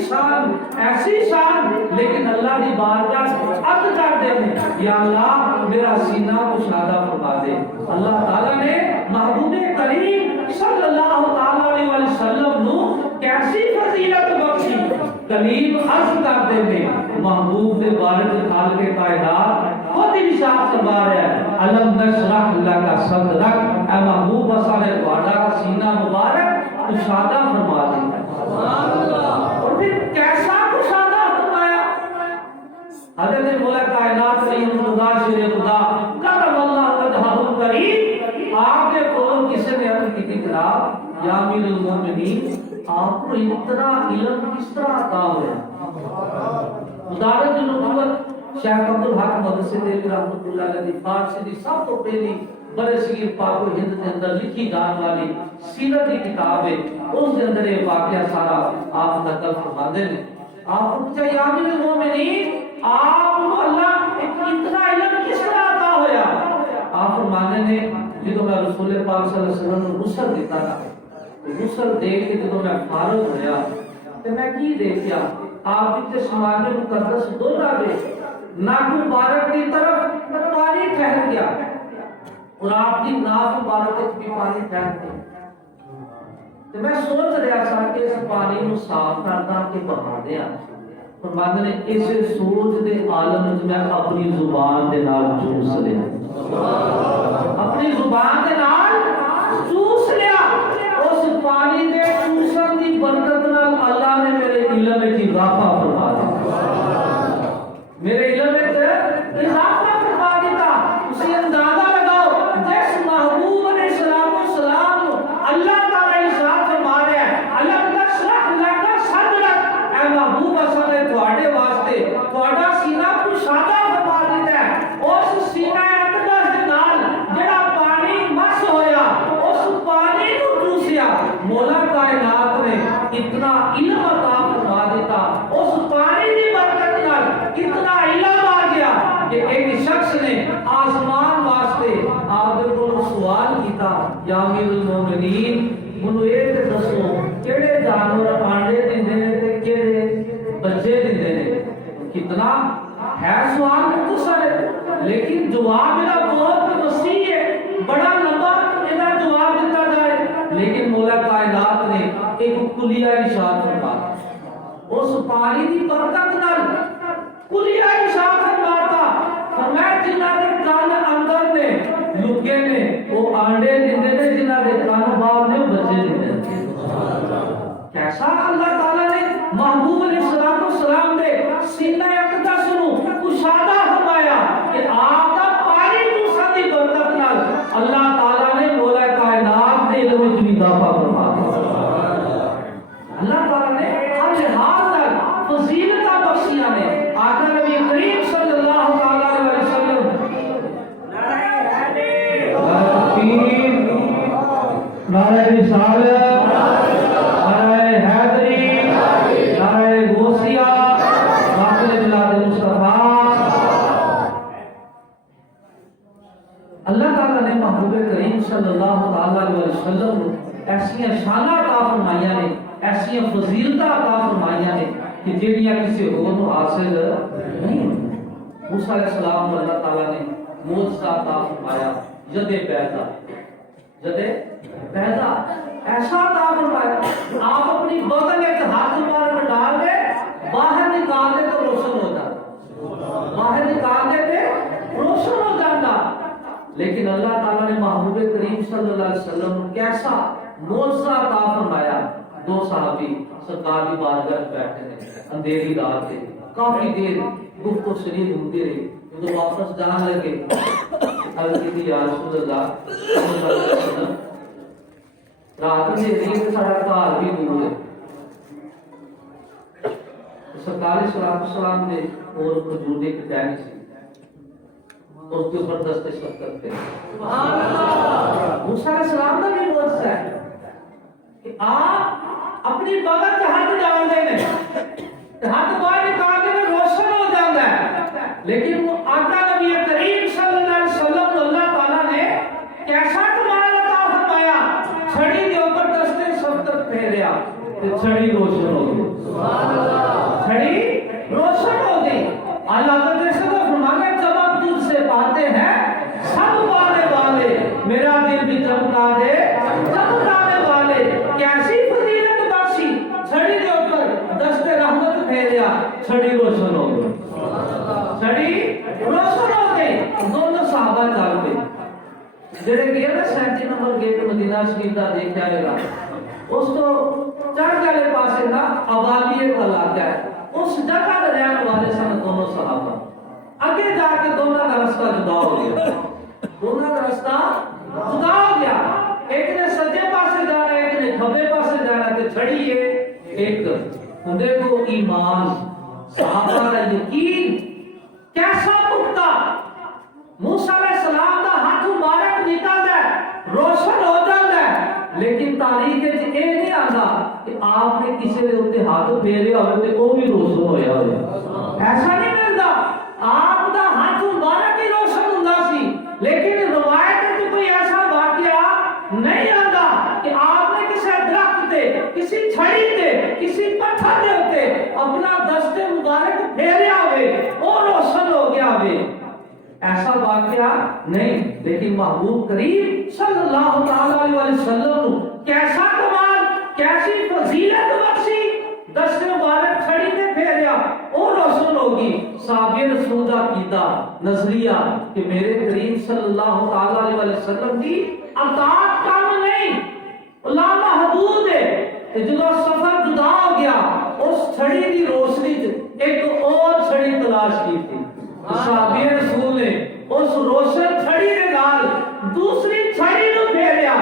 شان لیکن اللہ دی بارگاہ عرض کرتے ہیں یا اللہ میرا سینہ کشادہ فرما دے۔ اللہ تعالیٰ نے محبوب کریم صلی اللہ تعالیٰ علیہ وسلم نو کیسی فضیلت بخشی، کلیم عرض کرتے ہیں محبوب دے بارے خالق کائنات خود ارشاد فرما رہا ہے الم نشرح لک صدرک، اے محبوب اسانے تہاڈا سینہ مبارک کشادہ فرما دیا۔ اور پھر کیسا کشادہ فرمایا؟ حضرت مولا کائنات علیہ خدا شیر خدا کرم اللہ وجہہ الکریم آپ کے کول کسی نے عرض کی جناب یا امیر المومنین آپ کو اتنا علم کس طرح عطا ہوا؟ مدارج النبوت شیخ عبدالحق مدرسے دہلوی رحمۃ اللہ علیہ فارسی دی سب تو پہلی برے صغیر پاک و ہند کے اندر لکھی جان والی سیرت کی کتاب ہے، اس کے اندر یہ واقعہ سارا آپ نقل فرماتے ہیں۔ آپ کو پوچھا یا امیر المومنین آپ کو اللہ اتنا علم کس طرح عطا ہوا؟ آپ فرمانے نے جدو میں رسول پاک صلی اللہ علیہ وسلم نے غسل دیتا تھا، غسل دے کے جدو میں فارغ ہویا تو میں کی دیکھیا آپ کے شمال مقدس دورہ دے ناک مبارک کی طرف پانی ٹھہر گیا اور آپ کی ناک مبارک بھی پانی ٹھہر گیا، تو میں سوچ رہا تھا کہ اس پانی کو صاف کرنا کہ بہا دیا، فرماتے نے اس سوچ دے عالم میں اپنی زبان دے نال چوس لیا، اپنی زبان دے نال چوس لیا، اس پانی دے چوسن دی برکت نال اللہ نے میرے علم میں اضافہ فرما دیا، میرے علم میں اضافہ فرما دیا۔ اسی اندازہ لگاؤ جس محبوب علیہ السلام اللہ تعالی ارشاد فرما رہا ہے الم نشرح لک صدرک، اے محبوب اساں نے تواڈے واسطے تواڈا سینہ کشادہ فرما دتا ہے، اس سینہ اقدس دے نال جڑا پانی مس ہویا اس پانی نو چوسیا، مولا کائنات نے اتنا علم عطا فرما دیتا، اس پانی دی برکت نال اتنا علم آ گیا کہ ایک شخص نے آسمان واسطے آپ کو سوال کیتا یا امیر المومنین منو یہ دسو کیڑے جانور آنڈے دیندے نے تے کیڑے بچے دیندے نے؟ کتنا ہے سوال مختصر ہے لیکن جواب میرا بہت وسیع ہے، بڑا لمبا میرا جواب دیتا جائے، لیکن مولا کائنات نے ایک کلیہ ارشاد فرمایا، اس پانی دی برکت نال کلیہ ارشاد فرماتا، فرمایا جنہاں دے کان اندر نے لکے نے وہ آنڈے دیندے نے، جنہاں دے کان باہر نے بچے دیندے نے۔ کیسا اللہ تعالیٰ نے محبوب علیہ السلام دے سینہ اقدس نو کشادہ فرمایا کہ آپ دا پانی چوسن دی برکت نال اللہ تعالیٰ نے مولا کائنات دے علم وچ اضافہ فرما دیا۔ اللہ تعالیٰ نے ہر لحاظ نال فضیلتاں بخشیاں نے۔ آقا نبی کریم صلی اللہ تعالیٰ علیہ وسلم نعرہ رسالت، نعرہ حیدری، نعرہ غوثیہ، باقر بلاد مصطفیٰ۔ اللہ تعالیٰ نے محبوب کریم صلی اللہ تعالیٰ علیہ وسلم ایسی شانہ عطا فرمائیاں نے، ایسی فضیلتاں عطا فرمائیاں نے کہ جڑیاں کسی اور کو حاصل نہیں ہوئی۔ موسیٰ علیہ السلام کو اللہ تعالیٰ نے معجزہ عطا فرمایا، جد پیدا ایسا عطا فرمایا، آپ اپنی بدن ایک ہاتھ مبارک ڈال دے علیہ وسلم کیسا معجزہ عطا فرمایا. دو صحابی سرکار کی بارگاہ میں بیٹھے ہیں, اندھیری رات ہے, کافی دیر گفت و شنید ہوتی رہی. جب واپس جان لگے عرض کی یا رسول اللہ صلی اللہ علیہ وسلم رات میں دیر سارا کار بھی دور ہے. سرکار صلی اللہ علیہ وسلم نے اور کھجور ایک ٹہنی سی اس کے اوپر دستے شفقت کرتے. سبحان اللہ. موسیٰ علیہ السلام کا بھی معجزہ ہے کہ آپ اپنی بغل سے ہاتھ ڈال دیں گے, ہاتھ باہر نکال دیں گے, روشن ہو جاتا ہے. لیکن وہ آقا نبی کریم صلی اللہ علیہ وسلم کو اللہ تعالیٰ نے کیسا کمال عطا فرمایا, چھڑی کے اوپر دستے شفقت پھیریا تو چھڑی روشن ہو گئی. سبحان اللہ. چھڑی روشن ہو گئی. اللہ تعالیٰ سے فرمانے جب آپ تجھ سے پاتے ہیں سب والے والے, میرا دل بھی چمکا دے چمکانے والے. کیسی فضیلت بخشی, چھڑی کے اوپر دست رحمت پھیریا, چھڑی روشن ہو گئی. چھڑی روشن ہو گئی. دونوں صحابہ چل گئے. جڑے گئے نا 37 نمبر گیٹ مدینہ شریف کا دیکھ آئے گا, اس کو چڑھ والے پاسے نا آبادی کا علاقہ ہے, اس جگہ کے رہنے والے سن دونوں صحابہ. آگے جا کے دونوں کا رستہ جدا ہو گیا. دونوں کا رستہ جدا ہو گیا. ایک نے سجے پاسے جانا, ایک نے کھبے پاسے جانا. تے چھڑی ہے ایک ہندے کو ایمان صحابہ کا یقین کیسا پختہ. موسیٰ علیہ السلام کا ہاتھ مبارک نکلتا ہے, روشن ہو جاتا ہے, لیکن تاریخ یہ نہیں آتا کہ آپ نے کسی کے اوپر ہاتھ پھیرے ہوئے تو وہ بھی روشن ہویا ہوئے. ایسا نہیں ملتا. آپ کا ہاتھ مبارک ہی روشن ہوتا سی, لیکن روایت میں کوئی ایسا واقعہ نہیں آتا کہ آپ نے کسی درخت تے, کسی چھڑی تے, کسی پتھر دے اوپر اپنا دست مبارک پھیریا ہوئے وہ روشن ہو گیا ہوئے. ایسا واقعہ نہیں. لیکن محبوب کریم صلی اللہ علیہ وسلم کیسا کمال, کیسی فضیلت بخشی, دست مبارک چھڑی میں پھیریا وہ روشن ہوگی. صحابہ رسول کا عقیدہ نظریہ کہ میرے کریم صلی اللہ علیہ وسلم کی اطاعت کم نہیں, لا محدود ہے. جب سفر جدا ہو گیا, اس چھڑی کی روشنی ایک اور چھڑی تلاش کی تھی. صحابہ رسول نے اس روشن چھڑی کے نال دوسری چھڑی نو پھیریا,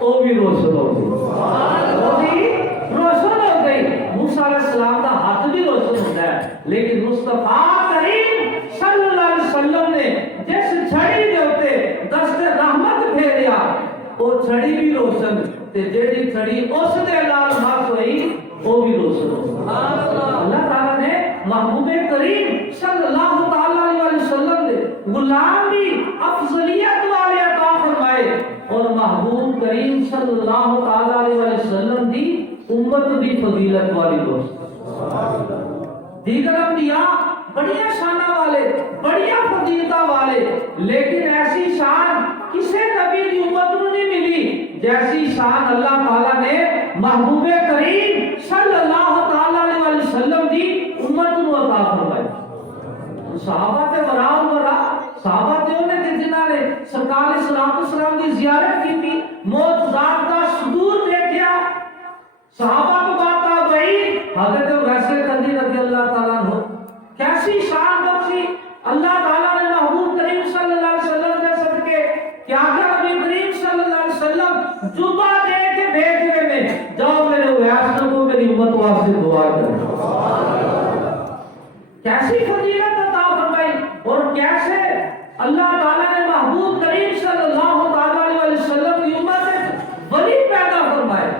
وہ بھی روشن ہو گئی. وہ بھی روشن ہو گئی. موسیٰ علیہ السلام کا ہاتھ بھی روشن ہوتا ہے, لیکن مصطفیٰ کریم صلی اللہ علیہ وسلم نے جس چھڑی کے اوپر دست رحمت پھیریا وہ چھڑی بھی روشن, تے جیڑی چھڑی اس دے نال مس ہوئی وہ بھی روشن ہو گئی. اللہ تعالیٰ نے محبوب کریم صلی اللہ علیہ وسلم نے غلام بھی افضلیت والے عطا فرمائے, اور محبوب کریم صلی اللہ علیہ وسلم دی امت بھی فضیلت والی دوست. دیگر انبیاء بڑی شانہ والے, بڑی فضیلتہ والے, لیکن ایسی شان کسی نبی کی امت کو نہیں ملی جیسی شان اللہ تعالیٰ نے محبوب کریم صلی اللہ علیہ وسلم کی امت کو عطا فرمائی. صحابہ کے براؤ برا صحابہ تے انہیں کہ جنہاں نے سرکار صلی اللہ علیہ وسلم کی زیارت کی تھی, معجزات کا صدور دیکھیا. صحابہ کو بات تابعین حضرت ویسے قدیر رضی اللہ تعالیٰ عنہ کیسی شان بخشی اللہ تعالیٰ نے محبوب کریم صلی اللہ علیہ وسلم کے صدقے کہ آقا نبی کریم صلی اللہ علیہ وسلم جبہ دے کے بھیجے میں جاؤ میرے ویاس کو میری امت واسطے دعا کریں. کیسی فضیلت عطا فرمائی, اور کیسے اللہ تعالیٰ نے محبوب کریم صلی اللہ علیہ وسلم کی امت میں ولی پیدا فرمائے.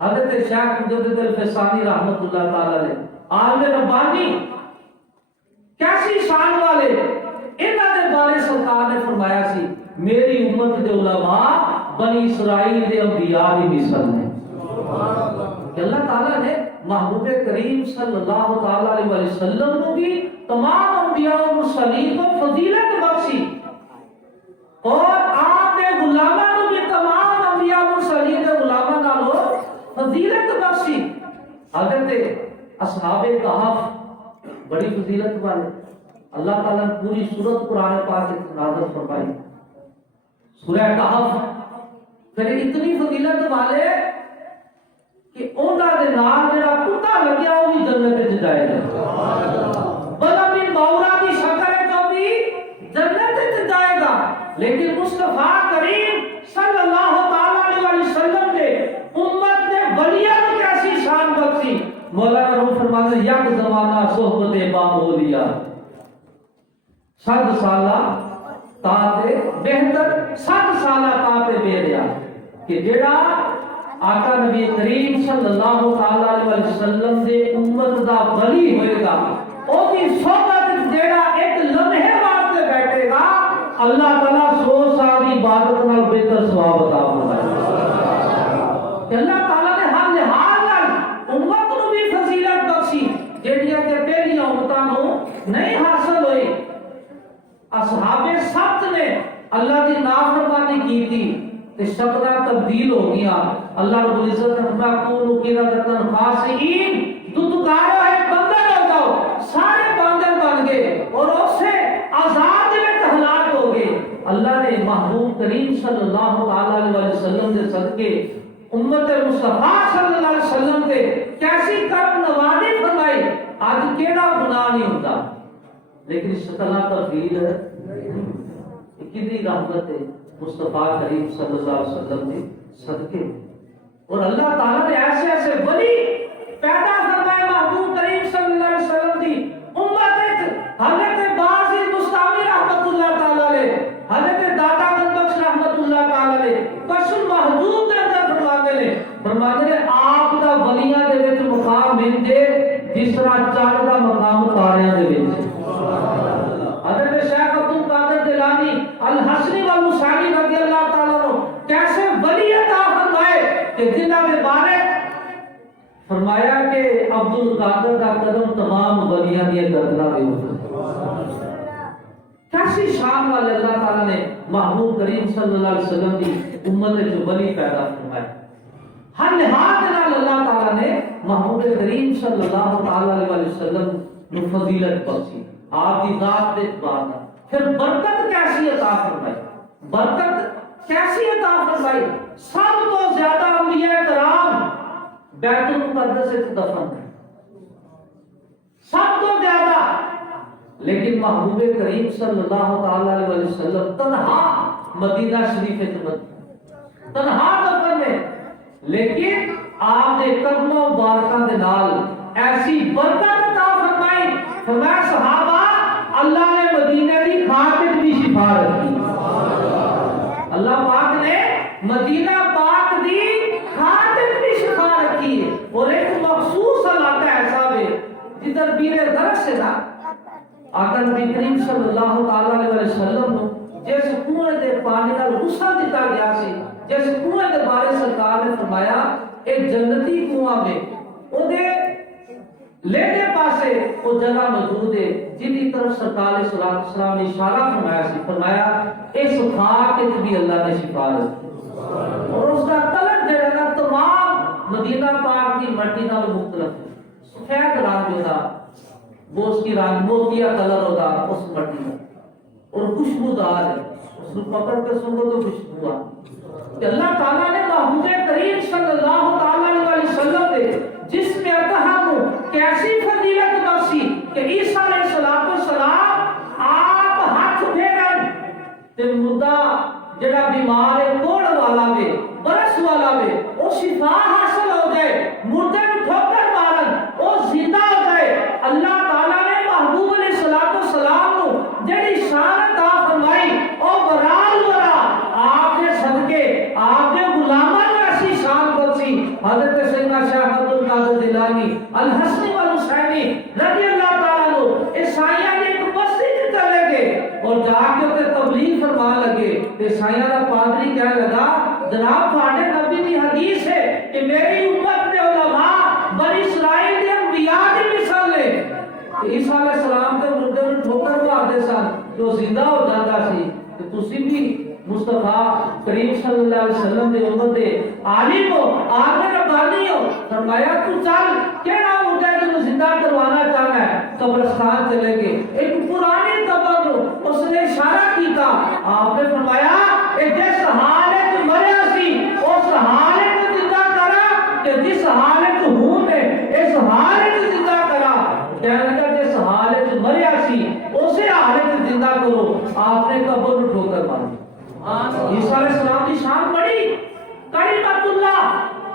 حضرت شیخ مجدد الفسانی رحمت اللہ تعالیٰ نے عالم ربانی کیسی شان والے, انہاں دے بارے سرکار نے فرمایا سی میری امت دے علماء بنی اسرائیل دے انبیاء دی مثال نے. کہ اللہ تعالیٰ نے محبوب کریم صلی اللہ علیہ وسلم کو بھی تمام انبیاء و مرسلین کو فضیلت بخشی, اور آپ کے غلاموں کو بھی تمام انبیاء و مرسلین کے غلاموں نالو فضیلت بخشی. حضرت اصحاب کہف بڑی فضیلت والے, اللہ تعالیٰ نے پوری سورت قرآن پاک نازل فرمائی. سورہ کہف پھر اتنی فضیلت والے کہ انہاں دے نال جڑا کتا لگیا وہ بھی جنت وچ جائے گا، بلا من مورا کی شکل ہے جو بھی جنت وچ جائے گا. لیکن مصطفیٰ کریم صلی اللہ تعالی علیہ وسلم نے امت نے ولیاں کو کیسی شان بخشی. مولانا روح فرماتے ہیں یک زمانہ صحبت باولیا، 100 سالہ تاتے بہتر 100 سالہ تاتے بیریا، کہ جڑا آقا نبی کریم صلی اللہ تعالی علیہ وسلم دے امت دا ولی ہوئے گا، او دی صحبت جڑا ایک لمحے واسطے بیٹھے گا، اللہ تعالیٰ 100 سال کی عبادت نال بہتر ثواب عطا فرمائے گا. کہ اللہ تعالیٰ نے ہر لحاظ نال امت نو بھی فضیلت بخشی جہڑیاں کہ پہلیاں امتاں نو نہیں حاصل ہوئی. اصحاب سبت نے اللہ کی نافرمانی کی تھی تے شکلاں تبدیل ہو گیا. اللہ رب العزت نے فرمایا کونوا قردۃ خاسئین، دتکارو ایک بندر ہو جاؤ، سارے باندر بن گئے اور اسے عذاب میں ہلاک ہو گئے. اللہ نے محبوب کریم صلی اللہ تعالی علیہ وسلم کے صدقے امت مصطفیٰ صلی اللہ علیہ وسلم کے کیسی کرم نوازی فرمائی. آج کیڑا گناہ نہیں ہوتا لیکن شکلاں تبدیل ہے. کتنی رحمت ہے مصطفیٰ کریم صلی اللہ علیہ وسلم کے صدقے. اور اللہ تعالیٰ نے ایسے ایسے ولی پیدا فرمائے محبوب کریم صلی اللہ علیہ وسلم کی امت. حضرت باز مستعمی رحمت اللہ تعالیٰ علیہ، حضرت داتا گنج بخش رحمت اللہ تعالیٰ علیہ کشف المحجوب دے اندر فرماتے ہیں آپ دا ولیاں دے وچ مقام ملتے جس طرح چاند دا مقام تاریاں دے وچ. حضرت شیخ عبد القادر جیلانی الحسنی والمسانی رضی اللہ تعالیٰ عنہ کیسے ولی عطا فرمائے کہ جنہاں نے بارک فرمایا کہ عبد القادر کا قدم تمام ولیاں دی قدرہ دے اوپر. کیسی شان والے اللہ تعالیٰ نے محبوب کریم صلی اللہ علیہ وسلم کی امت جو ولی پیدا فرمائے. ہر لحاظ نال اللہ تعالیٰ نے محبوب کریم صلی اللہ تعالی علیہ وسلم کو فضیلت بخشی. آپ کی ذات دے بات ہے. پھر برکت کیسی عطا فرمائی، برکت کیسی عطا فرمائی. سب تو زیادہ انبیاء کرام بیت المقدس سے دفن ہیں، سب تو زیادہ. لیکن محبوب کریم صلی اللہ تعالی علیہ وسلم تنہا مدینہ شریف میں تنہا دفن ہے. لیکن آپ نے قدموں مبارکاں دے نال ایسی برکت عطا فرمائی. فرمایا صحابہ اللہ نے مدینہ کی خاطر بھی شفا رکھی. اللہ پاک نے مدینہ پاک دی خاطر بھی شفا رکھی ہے. اور ایک مخصوص علاقہ ایسا ہے جدھر بیر درس سے تھا آقا نبی کریم صلی اللہ تعالی علیہ وسلم کو جس کنویں دے پانی کا غسل دیتا گیا سی، جس کنویں دے بارے سرکار نے فرمایا ایک جنتی کنواں میں او دے لینے پاسے وہ جگہ موجود ہے جن کی طرف سرکار صلی اللہ علیہ وسلم نے اشارہ فرمایا سی. فرمایا اس خاک کے بھی اللہ نے شفا رکھی. اور اس کا کلر جو ہے نا تمام مدینہ پاک کی مٹی نال مختلف ہے. سفید رنگ جو تھا وہ اس کی رنگ موتیا کلر ہوتا اس مٹی میں اور خوشبودار ہے. اس کو پکڑ کے سنو تو خوشبو آ. کہ اللہ تعالیٰ نے محبوب کریم صلی اللہ تعالی علیہ وسلم کے جس میں اطہر کو کیسی فضیلت بخشی کہ عیسیٰ علیہ السلام آپ ہاتھ پھیرن تے مردہ جڑا بیمار ہے کوڑ والا بھی برس والا بھی وہ شفا حاصل ہو جائے. مردے کو ٹھوکر مارن وہ زندہ ہو جائے. اللہ تعالیٰ نے محبوب علیہ السلام کو جڑی شان عطا فرمائی او برال ورا آپ کے صدقے آپ کے غلاماں نے ایسی شان بخشی. حضرت سیدنا شیخ عبد القادر جیلانی الحسنی والحسینی رضی اللہ تعالیٰ عنہ عیسائیاں نے ایک مسجد چلے گئے اور جا کے تے تبلیغ فرمان لگے. عیسائیاں کا پادری کہنے لگا جناب تھاڑے نبی دی حدیث ہے کہ میری امت کے علماء بنی اسرائیل کے انبیاء کی مثال لے. عیسیٰ علیہ السلام کے مردے میں ٹھوکر مارتے سن جو زندہ ہو جاتا سی. کہ تسی بھی مصطفیٰ کریم صلی اللہ علیہ وسلم دے امت دے عالم ہو آخر ربانی ہو. فرمایا تو چل کیڑا مردہ ہے جو زندہ کروانا چاہنا ہے. قبرستان چلے گئے ایک پرانی قبر کو اس نے اشارہ کیتا. آپ نے فرمایا کہ جس حالت مریا سی اس حالت ہوں نے اس حالت زندہ کرا کہنے لگا جس حالت مریا سی اسی حالت زندہ کرو آپ نے قبر میں ٹھوکر ماری عیسیٰ علیہ السلام کی شان بڑی کلمۃ اللہ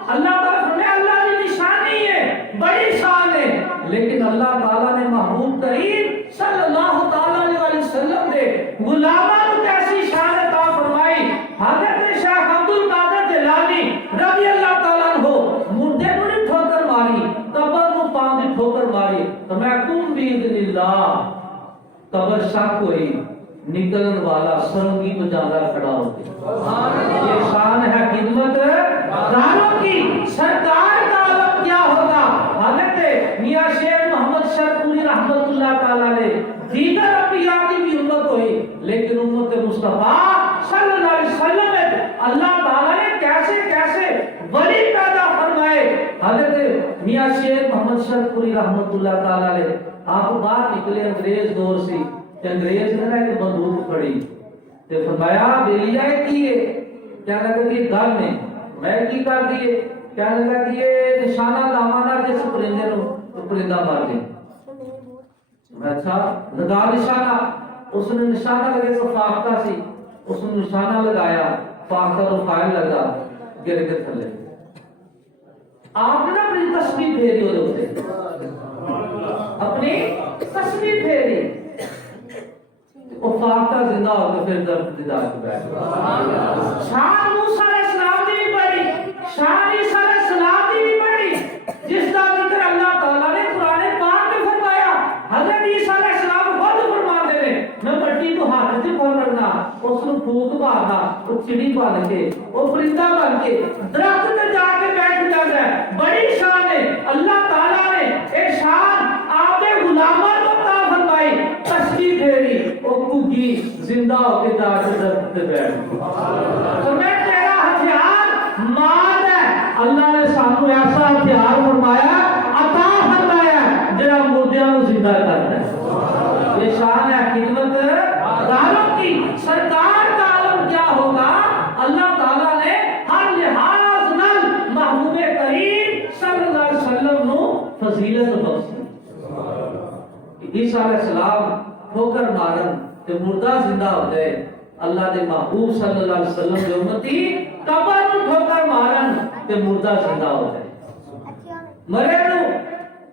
اللہ تعالیٰ فرمایا اللہ کی نشانی ہے بڑی شان ہے لیکن اللہ تعالیٰ نے محبوب کریم صلی اللہ تعالیٰ علیہ وسلم نے غلاموں کو کیسی شان عطا فرمائی حضرت شیخ عبد القادر جیلانی رضی اللہ تعالیٰ عنہ مردے کو نہیں ٹھوکر ماری قبر کو پاؤں کی ٹھوکر ماری تو میں کم باذن اللہ قبر شک ہوئی نکلن والا سرنگی بجانا کھڑا ہوتے یہ شان ہے خدمت داروں کی سرکار کا عالم کیا ہوگا حضرت میاں شیر محمد شرف پوری رحمت اللہ تعالیٰ نے دیگر انبیاء کی بھی امت ہوئی لیکن امت مصطفیٰ صلی اللہ علیہ وسلم میں اللہ تعالیٰ نے کیسے کیسے ولی پیدا فرمائے حضرت میاں شیر محمد شرف پوری رحمت اللہ تعالیٰ نے آپ باہر نکلے انگریز دور سے انگریز نے ایک بندوق پھڑی تے فرمایا بیلیا کیے کیا لگا کہ گل نے میں کی کر دیے کیا لگا کہ یہ نشانہ لاوانا جس پرندے نو پرندہ مار دے میں اچھا لگا نشانہ اس نے نشانہ لگے تو فاختہ سی اس نے نشانہ لگایا فاختہ رو فائل لگا گر کے تھلے آپ نے اپنی تصویر پھیری ہوتے اپنی تصویر پھیری وہ فاختہ زندہ ہو کے پھر درد دیدار کو بیٹھ شان موسیٰ علیہ السلام دی بھی بڑی شان عیسیٰ علیہ السلام دی بھی بڑی جس کا ذکر اللہ تعالیٰ نے قرآن پاک میں فرمایا حضرت عیسیٰ علیہ السلام خود فرماتے ہیں میں مٹی کو ہاتھ سے پکڑنا اس کو پھونک مارنا وہ چڑی بن کے وہ پرندہ بن کے درخت میں جا کے بیٹھ جاتا ہے بڑی شان ہے اللہ تعالیٰ نے ایک شان آپ کے غلاموں کو عطا فرمائی تشریف پھیری وہ کگی زندہ ہو کے جا کے درخت پہ بیٹھ تو میں تیرا ہتھیار مال ہے اللہ نے سانو ایسا ہتھیار فرمایا عطا فرمایا جڑا مردیاں کو زندہ کرتا ہے یہ شان ہے خدمت داروں کی سرکار کا عالم کیا ہوگا اللہ تعالیٰ نے ہر لحاظ نل محبوب کریم صلی اللہ علیہ وسلم نو فضیلت بخشی عیسیٰ علیہ السلام ٹھوکر مارن تے مردہ زندہ ہو جائے اللہ دے محبوب صلی اللہ علیہ وسلم دے امتی قبر نو ٹھوکر مارن تے مردہ زندہ ہو جائے مرے نو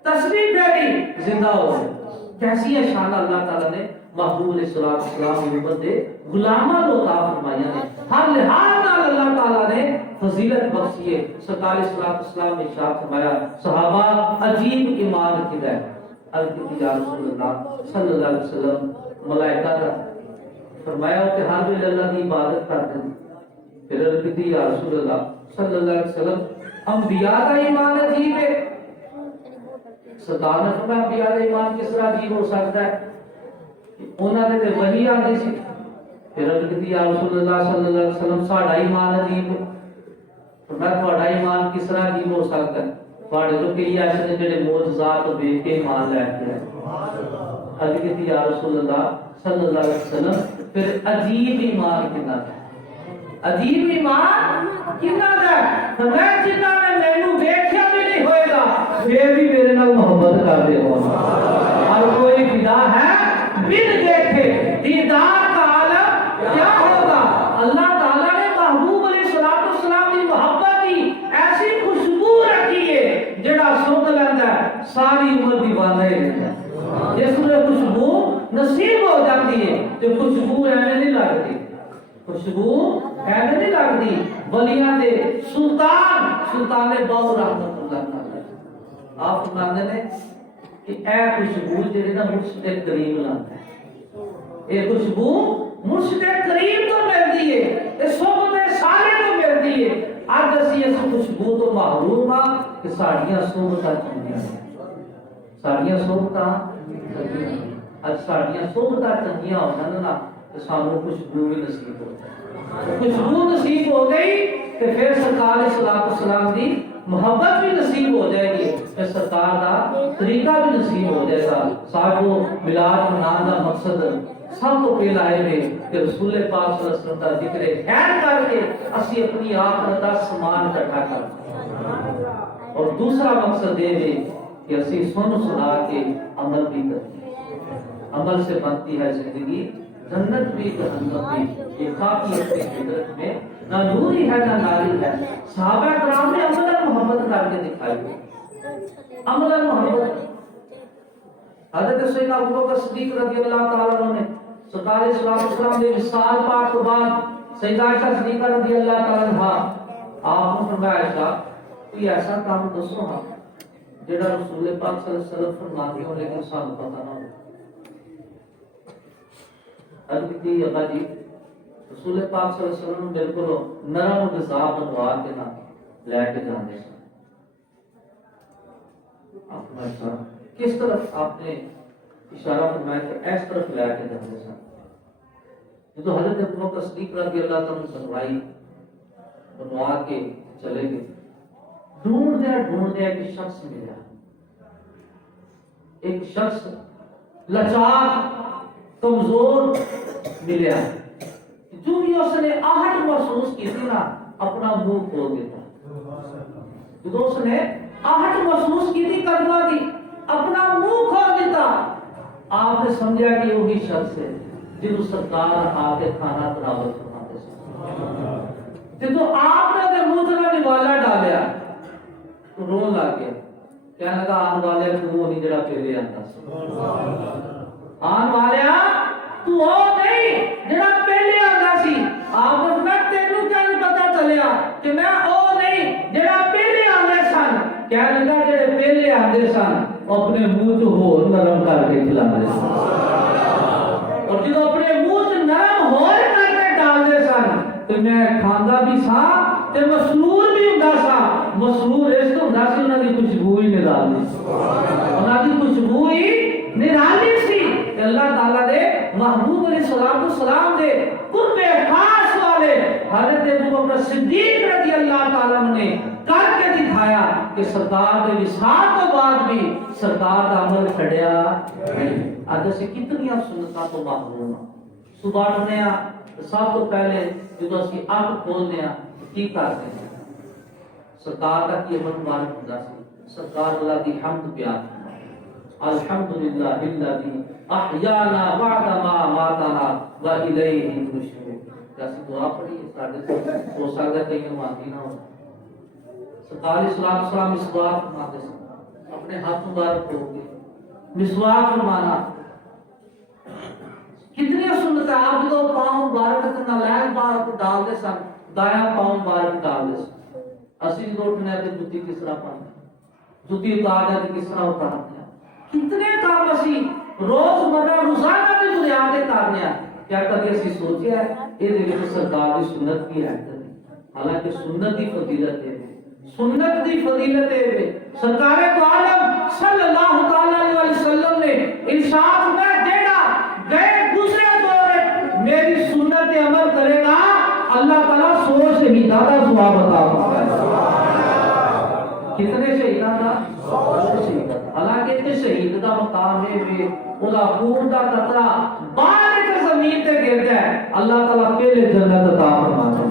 تسبیح پھیری زندہ ہو جائے کیسی ہے شان اللہ تعالیٰ نے محبوب علیہ السلام کی امت دے غلاماں کو عطا فرمایا ہے ہر لحاظ نال اللہ تعالیٰ نے فضیلت بخشی ہے سرکار اسلام نے ارشاد فرمایا صحابہ عجیب ایمان رکھتا ہے الکتی یا رسول اللہ صلی اللہ علیہ وسلم ملائکہ کا فرمایا کہ ہر ویلے اللہ کی عبادت کرتے ہیں پھر الکتی یا رسول اللہ صلی اللہ علیہ وسلم انبیاء کا ایمان عجیب ہے سرکار نے فرمایا انبیاء کا ایمان کس طرح عجیب ہو سکتا ہے انہوں نے تے وحی آتی سی پھر الکتی یا رسول اللہ صلی اللہ علیہ وسلم ساڈا ایمان عجیب ہے فرمایا تہاڈا ایمان کس طرح عجیب ہو سکتا ہے پاڑے تو کئی ایسے نے جڑے معجزات دیکھ کے ایمان لے کے حضرت یا رسول اللہ صلی اللہ علیہ وسلم پھر عجیب ایمان کنا ہے عجیب ایمان کنا ہے میں جنہاں نے مینوں ویکھیا بھی نہیں ہوئے گا پھر بھی میرے نال محبت کر دے ہو ہر کوئی فدا ہے بن دیکھے دیدار کا عالم کیا ہوگا اللہ تعالیٰ نے محبوب علیہ السلام کی محبت کی ایسی خوشبو رکھی ہے جڑا سونگ لیندا ہے ساری عمر دیوانہ ہی رہندا ہے جس نے خوشبو نصیب ہو جاتی ہے تو خوشبو ایویں نہیں لگتی خوشبو ایویں نہیں لگتی ولیاں دے سلطان باو رحمت اللہ تعالی آپ فرماتے ہیں کہ اے خوشبو جڑی نا مرشد کریم لاندا ہے اے خوشبو مرشد کریم تو ملتی ہے اے صحبت صالح تو ملتی ہے اج اسی اس خوشبو تو محروم ہاں کہ ساڈیاں صحبتاں چنگیاں ساڈیاں صحبتاں اج ساڈیاں صحبتاں چنگیاں ہون نا تے سانو خوشبو بھی نصیب ہو جائے خوشبو نصیب ہو گئی تے پھر سرکار السلام دی محبت بھی نصیب ہو جائے گی پھر سرکار دا طریقہ بھی نصیب ہو جائے گا ساڈو میلاد منانے دا مقصد سب تو پہلا ہے کہ رسول پاک صلی اللہ علیہ وسلم کا ذکر خیر کر کے اسی اپنی آخرت دا سامان اکٹھا کر اور دوسرا مقصد یہ ہے کہ اسی سن سنا کے عمل بھی کرتے ہیں. عمل سے بنتی ہے زندگی، جنت بھی جہنم بھی. یہ خاکی اپنی فطرت میں نہ نوری ہے نہ ناری ہے. صحابہ کرام نے عملاً محبت کر کے دکھائی، عملاً محبت. حضرت سیدنا ابوبکر صدیق رضی اللہ تعالیٰ عنہ نے سرکار اسلام اسلام کے وصال پاک کے بعد سیدہ عائشہ صدیقہ رضی اللہ تعالیٰ عنہ آپ نے فرمایا عائشہ کوئی ایسا کام دسو ہاں جڑا رسول پاک صلی اللہ علیہ وسلم فرماتے ہو لیکن سانو پتہ نہ ہو. عرض کی ابا جی رسول پاک صلی اللہ علیہ وسلم بالکل نرم غذا بنوا کے نہ لے کے جانے سن. آپ نے کس طرف آپ نے اشارہ فرمایا کہ اس طرف لے کے جانے سن. جو حضرت ابوبکر صدیق رضی اللہ تعالیٰ عنہ بنوائی بنوا کے چلے گئے. ڈھونڈ دیا ایک شخص ملا، ایک شخص لاچار کمزور ملیا. جو بھی اس نے آہٹ محسوس کی تھی نا اپنا منہ کھول دیتا. جو اس نے آہٹ محسوس کی تھی کلمہ کی اپنا منہ کھول دیتا. آپ نے سمجھا کہ وہی شخص ہے جنہوں سرکار آ کے کھانا برابر فرماتے تھے. جب آپ نے منہ سے نوالا ڈالیا تو رون لگ گیا. کہنے لگا آن والے تو وہ نہیں جڑا پہلے آتا. آن والیا تو وہ نہیں جڑا پہلے آتا سی. آپ نے فرمایا تینوں کیا نہیں پتا چلیا کہ میں وہ نہیں جڑا پہلے آندے سن. کہنے لگا جڑے پہلے آندے سن اپنے منہ تو ہو نرم کر کے کھلاندے سن، اور جب اپنے منہ سے نرم ہو کر کے ڈالدے سن تو میں کھاندا بھی سا تے مسرور بھی ہوندا سا. مسرور اس تو ہوندا سی انہاں دی خوشبو ہی نرالی سی، انہاں دی خوشبو ہی نرالی سی. اللہ تعالیٰ دے محبوب علیہ السلام دے قرب خاص والے حضرت ابوبکر صدیق رضی اللہ تعالیٰ نے کر کے دکھایا کہ سرکار دے وصال تو بعد بھی سرکار دا عمل چھڑیا نہیں. آج سے کتنی سنتاں تو محروم ہاں. صبح اٹھنے سب تو پہلے جدو اسی اکھ کھولنے کی کرتے ہیں سرکار کا کی عمل مبارک ہوتا سی. سرکار اللہ کی حمد بیان الحمدللہ الذی احیانا بعد ما اماتنا و الیہ النشور. جیسے دعا پڑھی ہے ساڈے سے ہو سکتا ہے کہیں مانگی نہ ہو. سرکار اسلام اس دعا فرماتے ہیں اپنے ہاتھ مبارک ہو کے مسواک فرمانا. کتنی سنت ہے. آپ جو پاؤں مبارک نالائق پاؤں ڈال دے سن دایاں پاؤں مبارک ڈال دے سن. اسی جو اٹھنے تے جُتی کس طرح پانا جُتی اتار دے کس طرح اتارتے ہیں. کتنے کام اسی روز مرہ روزانہ کی بنیاد تے کرنے ہیں. کیا کبھی اسی سوچیا ہے یہ دیکھ سرکار کی سنت کی ہے. حالانکہ سنت کی فضیلت ہے، سنت کی فضیلت ہے. سرکار تو عالم صلی اللہ تعالی علیہ وسلم نے ارشاد میں دینا گئے گزرے دور میری سنت پہ عمل کرے گا اللہ تعالیٰ 100 شہیداں کا ثواب عطا فرمائے. کتنے شہیداں کا؟ 100 شہیداں. حالانکہ تے شہید کا مقام ہے کہ اودا خون کا قطرہ باہر کے زمین تے گرتا ہے اللہ تعالیٰ پہلے جنت عطا فرماتا ہے.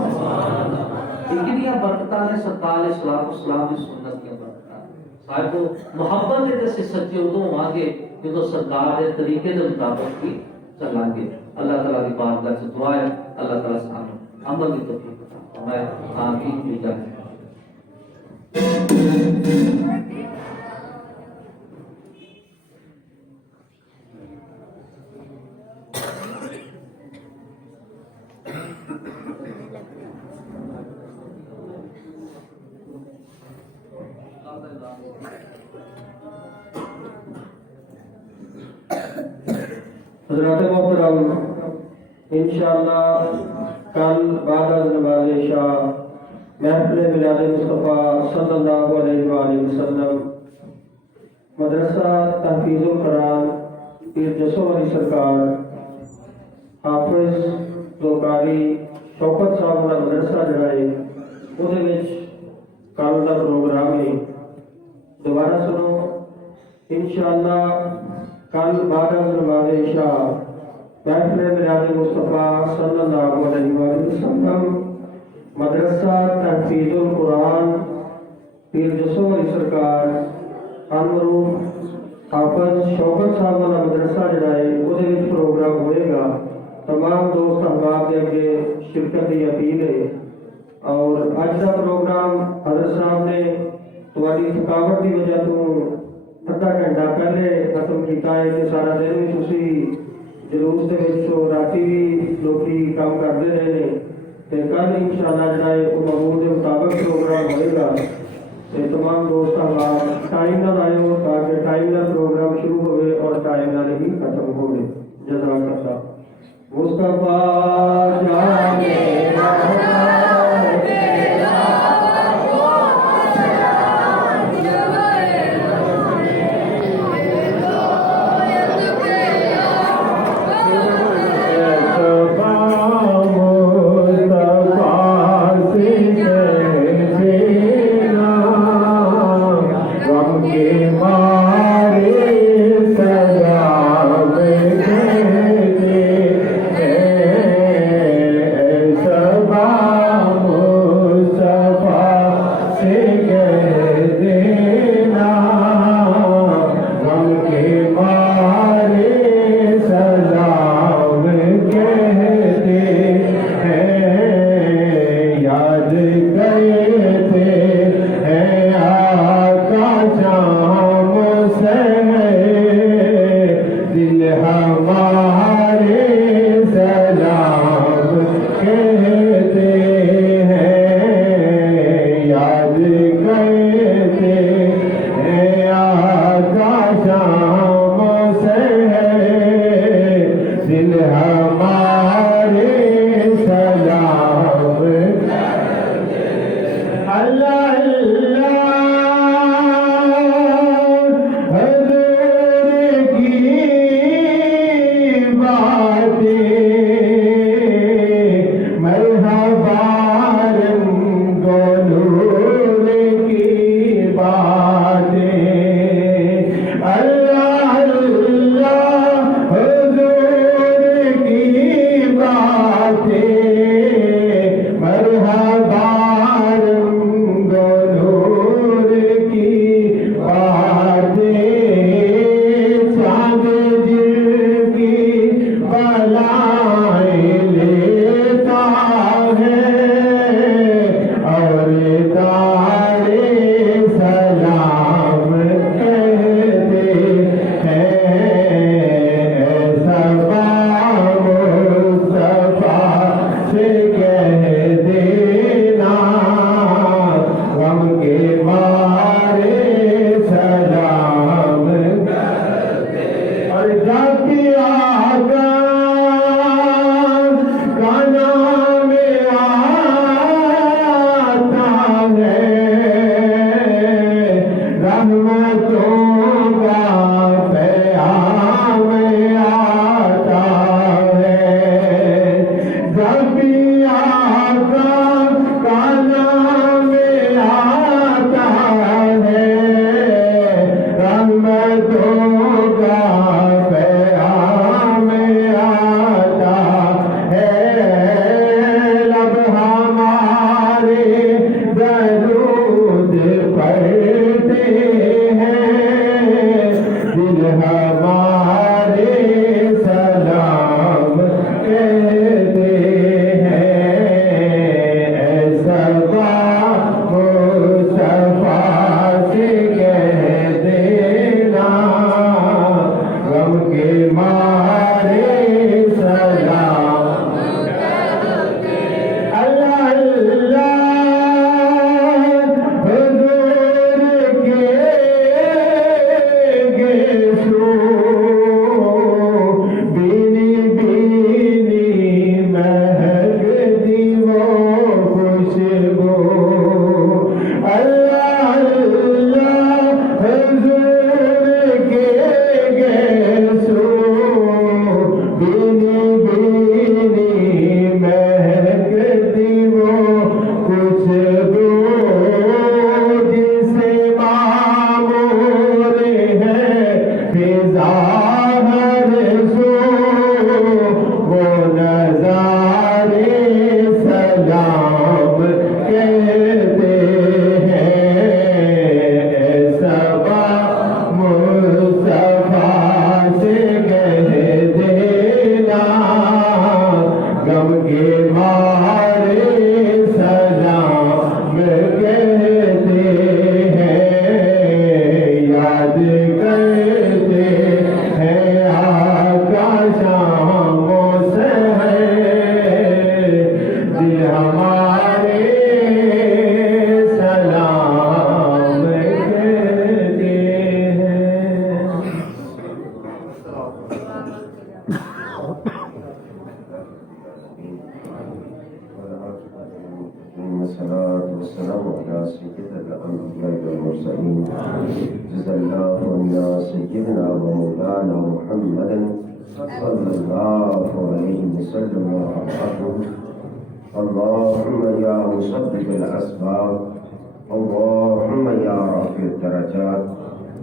کتنی برکتاں نے سرکار اسلام کی سنت کی برکتاں. صاحب محبت دے سے سچے ادو ہوں گے جدو سرکار کے طریقے کے مطابق ہی چلیں گے. اللہ تعالیٰ کی بارگاہ سے دعا ہے اللہ تعالیٰ سے عمل کی توفیق عطا فرمائے. آمین بجاہ حضرات محترم انشاءاللہ کل بعد از نماز عشاء محفل میلاد مصطفیٰ صلی اللہ علیہ وآلہ وسلم مدرسہ تحفیظ القرآن پیر جسو علی سرکار حافظ زوکاری شوکت صاحب کا مدرسہ جڑا ہے وہ کل کا پروگرام ہے. دوبارہ سنو انشاءاللہ کل بعد از نماز عشاء محفل میلاد مصطفیٰ صلی اللہ علیہ وسلم مدرسہ تحفیظ القرآن پیر جسو علی سرکار انمروف حافظ شوکت صاحب والا مدرسہ جڑا ہے وہ پروگرام ہوئے گا. تمام دوست احباب کے اگے شرکت کی اپیل ہے. اور اج کا پروگرام حضرت صاحب نے تھوڑی تھکاوٹ کی وجہ تو ادھا گھنٹہ پہلے ختم کیتا ہے کہ سارا دن بھی تسی جلوس کے راتی بھی لوگ کام کرتے رہے ہیں. کل انشاءاللہ جڑا ہے وہ معمول کے مطابق پروگرام ہوئے گا. تمام دوست احباب ٹائم نہ آئے تاکہ ٹائم نہ پروگرام شروع ہوئے اور ٹائم نہ ہی ختم ہوئے. جزاک اللہ. مصطفیٰ جانے مولانا محمد صلی اللہ علیہ وسلم اللهم يا مسبب الأسباب اللهم يا رافع الدرجات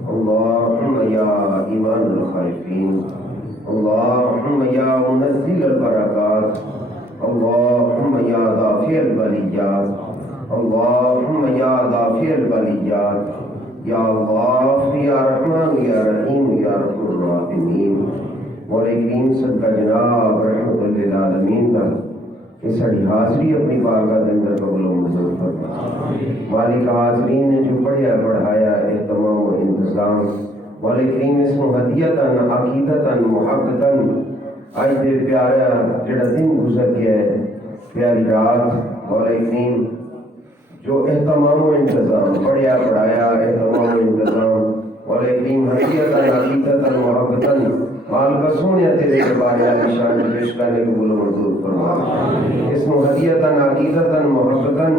اللهم يا إيمان الخائفين اللهم يا منزل البركات اللهم يا دافع البليات اللهم يا دافع البليات یا اللہ یا رحمان یا رحیم یا رحم الراحمین مولا کریم صدقہ جناب رحمت للعالمین کا کہ ساری حاضری اپنی بارگاہ کے اندر قبول و منظور فرما مالک حاضرین نے جو پڑھیا پڑھایا اہتمام و انتظام مولا کریم اس کو ہدیتاً عقیدتاً محبتاً آج دے پیارا جڑا دن گزر گیا ہے پیاری رات مولا کریم جو اہتمام و انتظام پڑھیا پڑھایا اہتمام و انتظام مولا کریم حقیقتاً عقیدتاً محبتاً مال کا سونے تیرے بارے علی شان پیش کرنے کو بولو مردود فرما اس میں حقیقتاً عقیدتاً محبتاً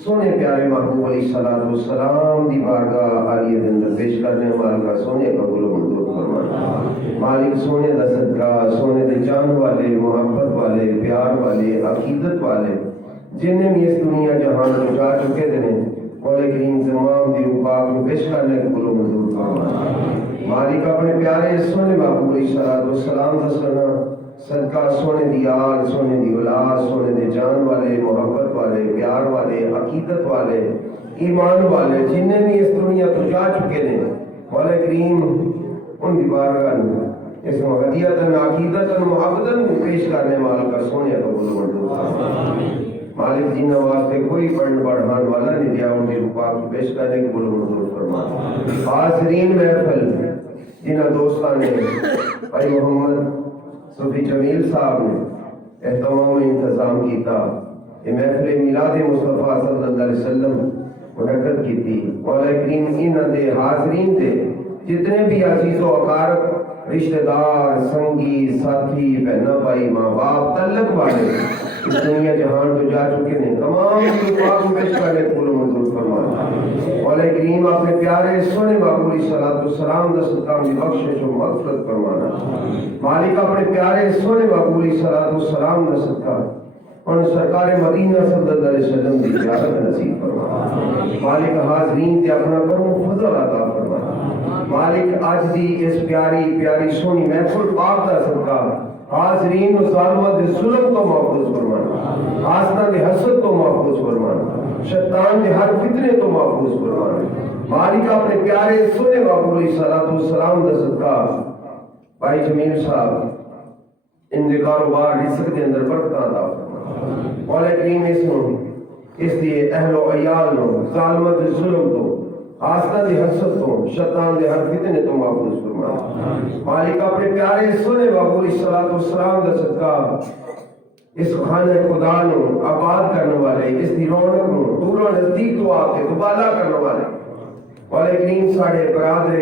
سونے پیارے محبوب علیہ السلام دی بارگاہ عالیہ دندر پیش کرنے مال کا سونے کا بولو مردود فرما مالک سونے دا صدقہ سونے دے جان والے محبت والے پیار والے عقیدت والے جنہیں بھی اس دنیا جہان کو جا چکے تھے مولا کریم تمام دی پاک کو پیش کرنے کو بولو مردود فرما مالک اپنے پیارے سونے محبوب علیہ السلام دا سنا صدقہ سونے دی آل سونے دی اولاد سونے دی جان والے محبت والے پیار والے عقیدت والے ایمان والے جنہیں بھی اس دنیا کو جا چکے تھے مولا کریم ان کی بارگاہ اس میں ہدیتاً عقیدتاً محبتاً پیش کرنے مالک کا سونے کو بولو مردود فرما مالک جنہ واسطے کوئی پڑھن پڑھان والا نہیں دیا ان کی پاک پیش کرنے کو بولو مردود فرما حاضرین محفل جنہ دوستان نے بھائی محمد صوفی جمیل صاحب نے اہتمام و انتظام کیتا یہ محفل میلاد مصطفیٰ صلی اللہ علیہ وسلم منعقد کی تھی مولا کریم انہاں دے حاضرین دے جتنے بھی عزیز و اقارب رشتہ دار سنگی ساتھی بہنا بھائی ماں باپ تعلق والے اس دنیا جہان تو جا چکے ہیں تمام کی پاک پیش کرنے کو منظور فرما مولا کریم اپنے پیارے سونے محبوب علیہ السلام دا صدقہ میں بخشش و مغفرت فرمانا مالک اپنے پیارے سونے محبوب علیہ السلام دا صدقہ اور سرکار مدینہ صلی اللہ علیہ وسلم دی زیارت نصیب فرما مالک حاضرین تے اپنا کرم و فضل عطا فرما مالک آج دی اس پیاری پیاری سونی محفل پاک دا صدقہ حاضرین و ظالمت ظلم تو محفوظ فرمانا آسنا دے حسد تو محفوظ فرمانا شیطان دے ہر فتنے تو محفوظ فرمانا مالک اپنے پیارے سونے محبوب علیہ السلام دا صدقہ بھائی جمیل صاحب ان دے کاروبار رزق دے اندر برکت عطا فرما مولا کریم اس لیے اہل و عیال نو ظالمت ظلم تو آسنا دے حسد تو شیطان دے ہر فتنے تو محفوظ فرما مالک اپنے پیارے سونے محبوب علیہ السلام دا صدقہ اس خانہ خدا نو آباد کرنے والے اس دی رونق نو دوروں نزدیک تو آ کے دوبالا کرنے والے مولا کریم ساڑھے برادر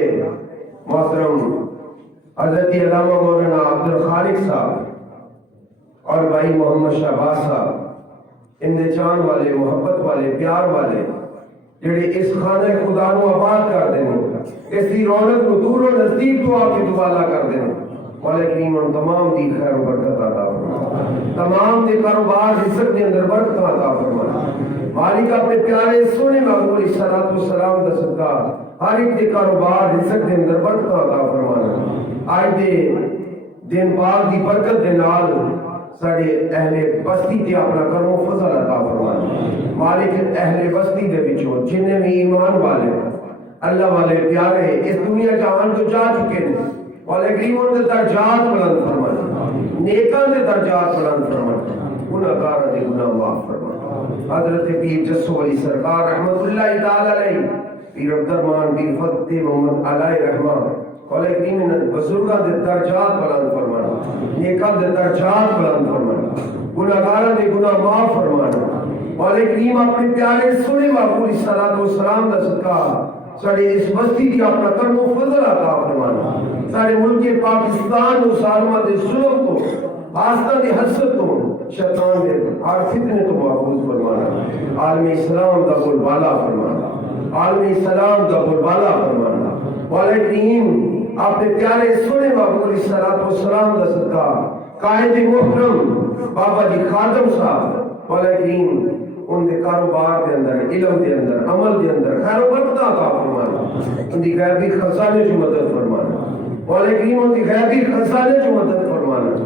محترم حضرت علامہ مولانا عبد الخالق صاحب اور بھائی محمد شہباز صاحب ان دے جان والے محبت والے پیار والے جڑے اس خانہ خدا نو آباد کر دینے اس دی رونق نو دور و نزدیک تو آ کے دوبالا کر دینے مولا کریم ان تمام دی خیر و برکت عطا فرما تمام دے کاروبار رزق دے اندر برکت عطا فرما مالک اپنے پیارے سونے محبوب علیہ السلام دا صدقہ ہر ایک دے کاروبار رزق دے اندر برکت عطا فرمانا آج دے دن پاک دی برکت دے نال ساڑھے اہل بستی تے اپنا کرم و فضل عطا فرمانا مالک اہل بستی دے بچوں جنہیں بھی ایمان والے اللہ والے پیارے اس دنیا جہان کو جا چکے ہیں مولا کریم ان دے درجات بلند فرمانا نیکاں دے درجات بلند فرمانا گناہگاراں دے گناہ معاف فرمانا حضرت پیر جسو علی سرکار رحمت اللہ تعالی علیہ پیر عبدالرحمن پیر فتح محمد علیہ رحمان مولا کریم ان بزرگاں دے درجات بلند فرمانا نیکاں دے درجات بلند فرمانا گناہگاراں دے گناہ معاف فرمانا مولا کریم اپنے پیارے سونے محبوب علیہ السلام دا صدقہ ساڑھے اس بستی کی اپنا کرم و فضل عطا فرمانا ساڑھے ملک پاکستان و ظالمت ظلم کو آستہ دے حسد کو شیطان دے ہر فتنے تو محفوظ فرمانا عالم اسلام دا بول بالا فرمانا عالم اسلام دا بول بالا فرمانا مولا کریم اپنے پیارے سنے محبوب علیہ السلام دا صدقہ قائد محترم بابا جی خادم صاحب مولا کریم ان کے کاروبار کے اندر علم کے اندر عمل کے اندر خیر و برکت عطا فرمانا ان کی غیبی خزانے کی مدد فرمانا مولا کریم ان کی غیبی خزانے کی مدد فرمانا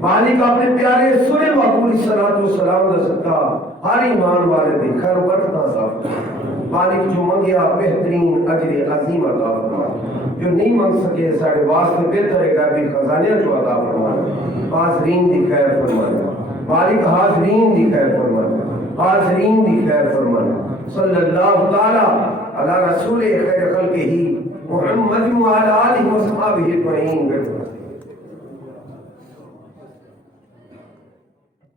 مالک اپنے پیارے سنے محبوب علیہ السلام دا صدقہ ہر ایمان والے دی خیر و برکت عطا فرمانا مالک جو منگیا بہترین اجر عظیم عطا فرمانا جو نہیں منگ سکے سارے واسطے بہتر ہے غیبی خزانے جو عطا فرمانا حاضرین دی خیر فرمانا مالک حاضرین دی خیر فرمانا حاضرین دی خیر فرمانا صلی اللہ تعالی علی رسول خیر خلقہ محمد وعلی آلہ وصحبہ اجمعین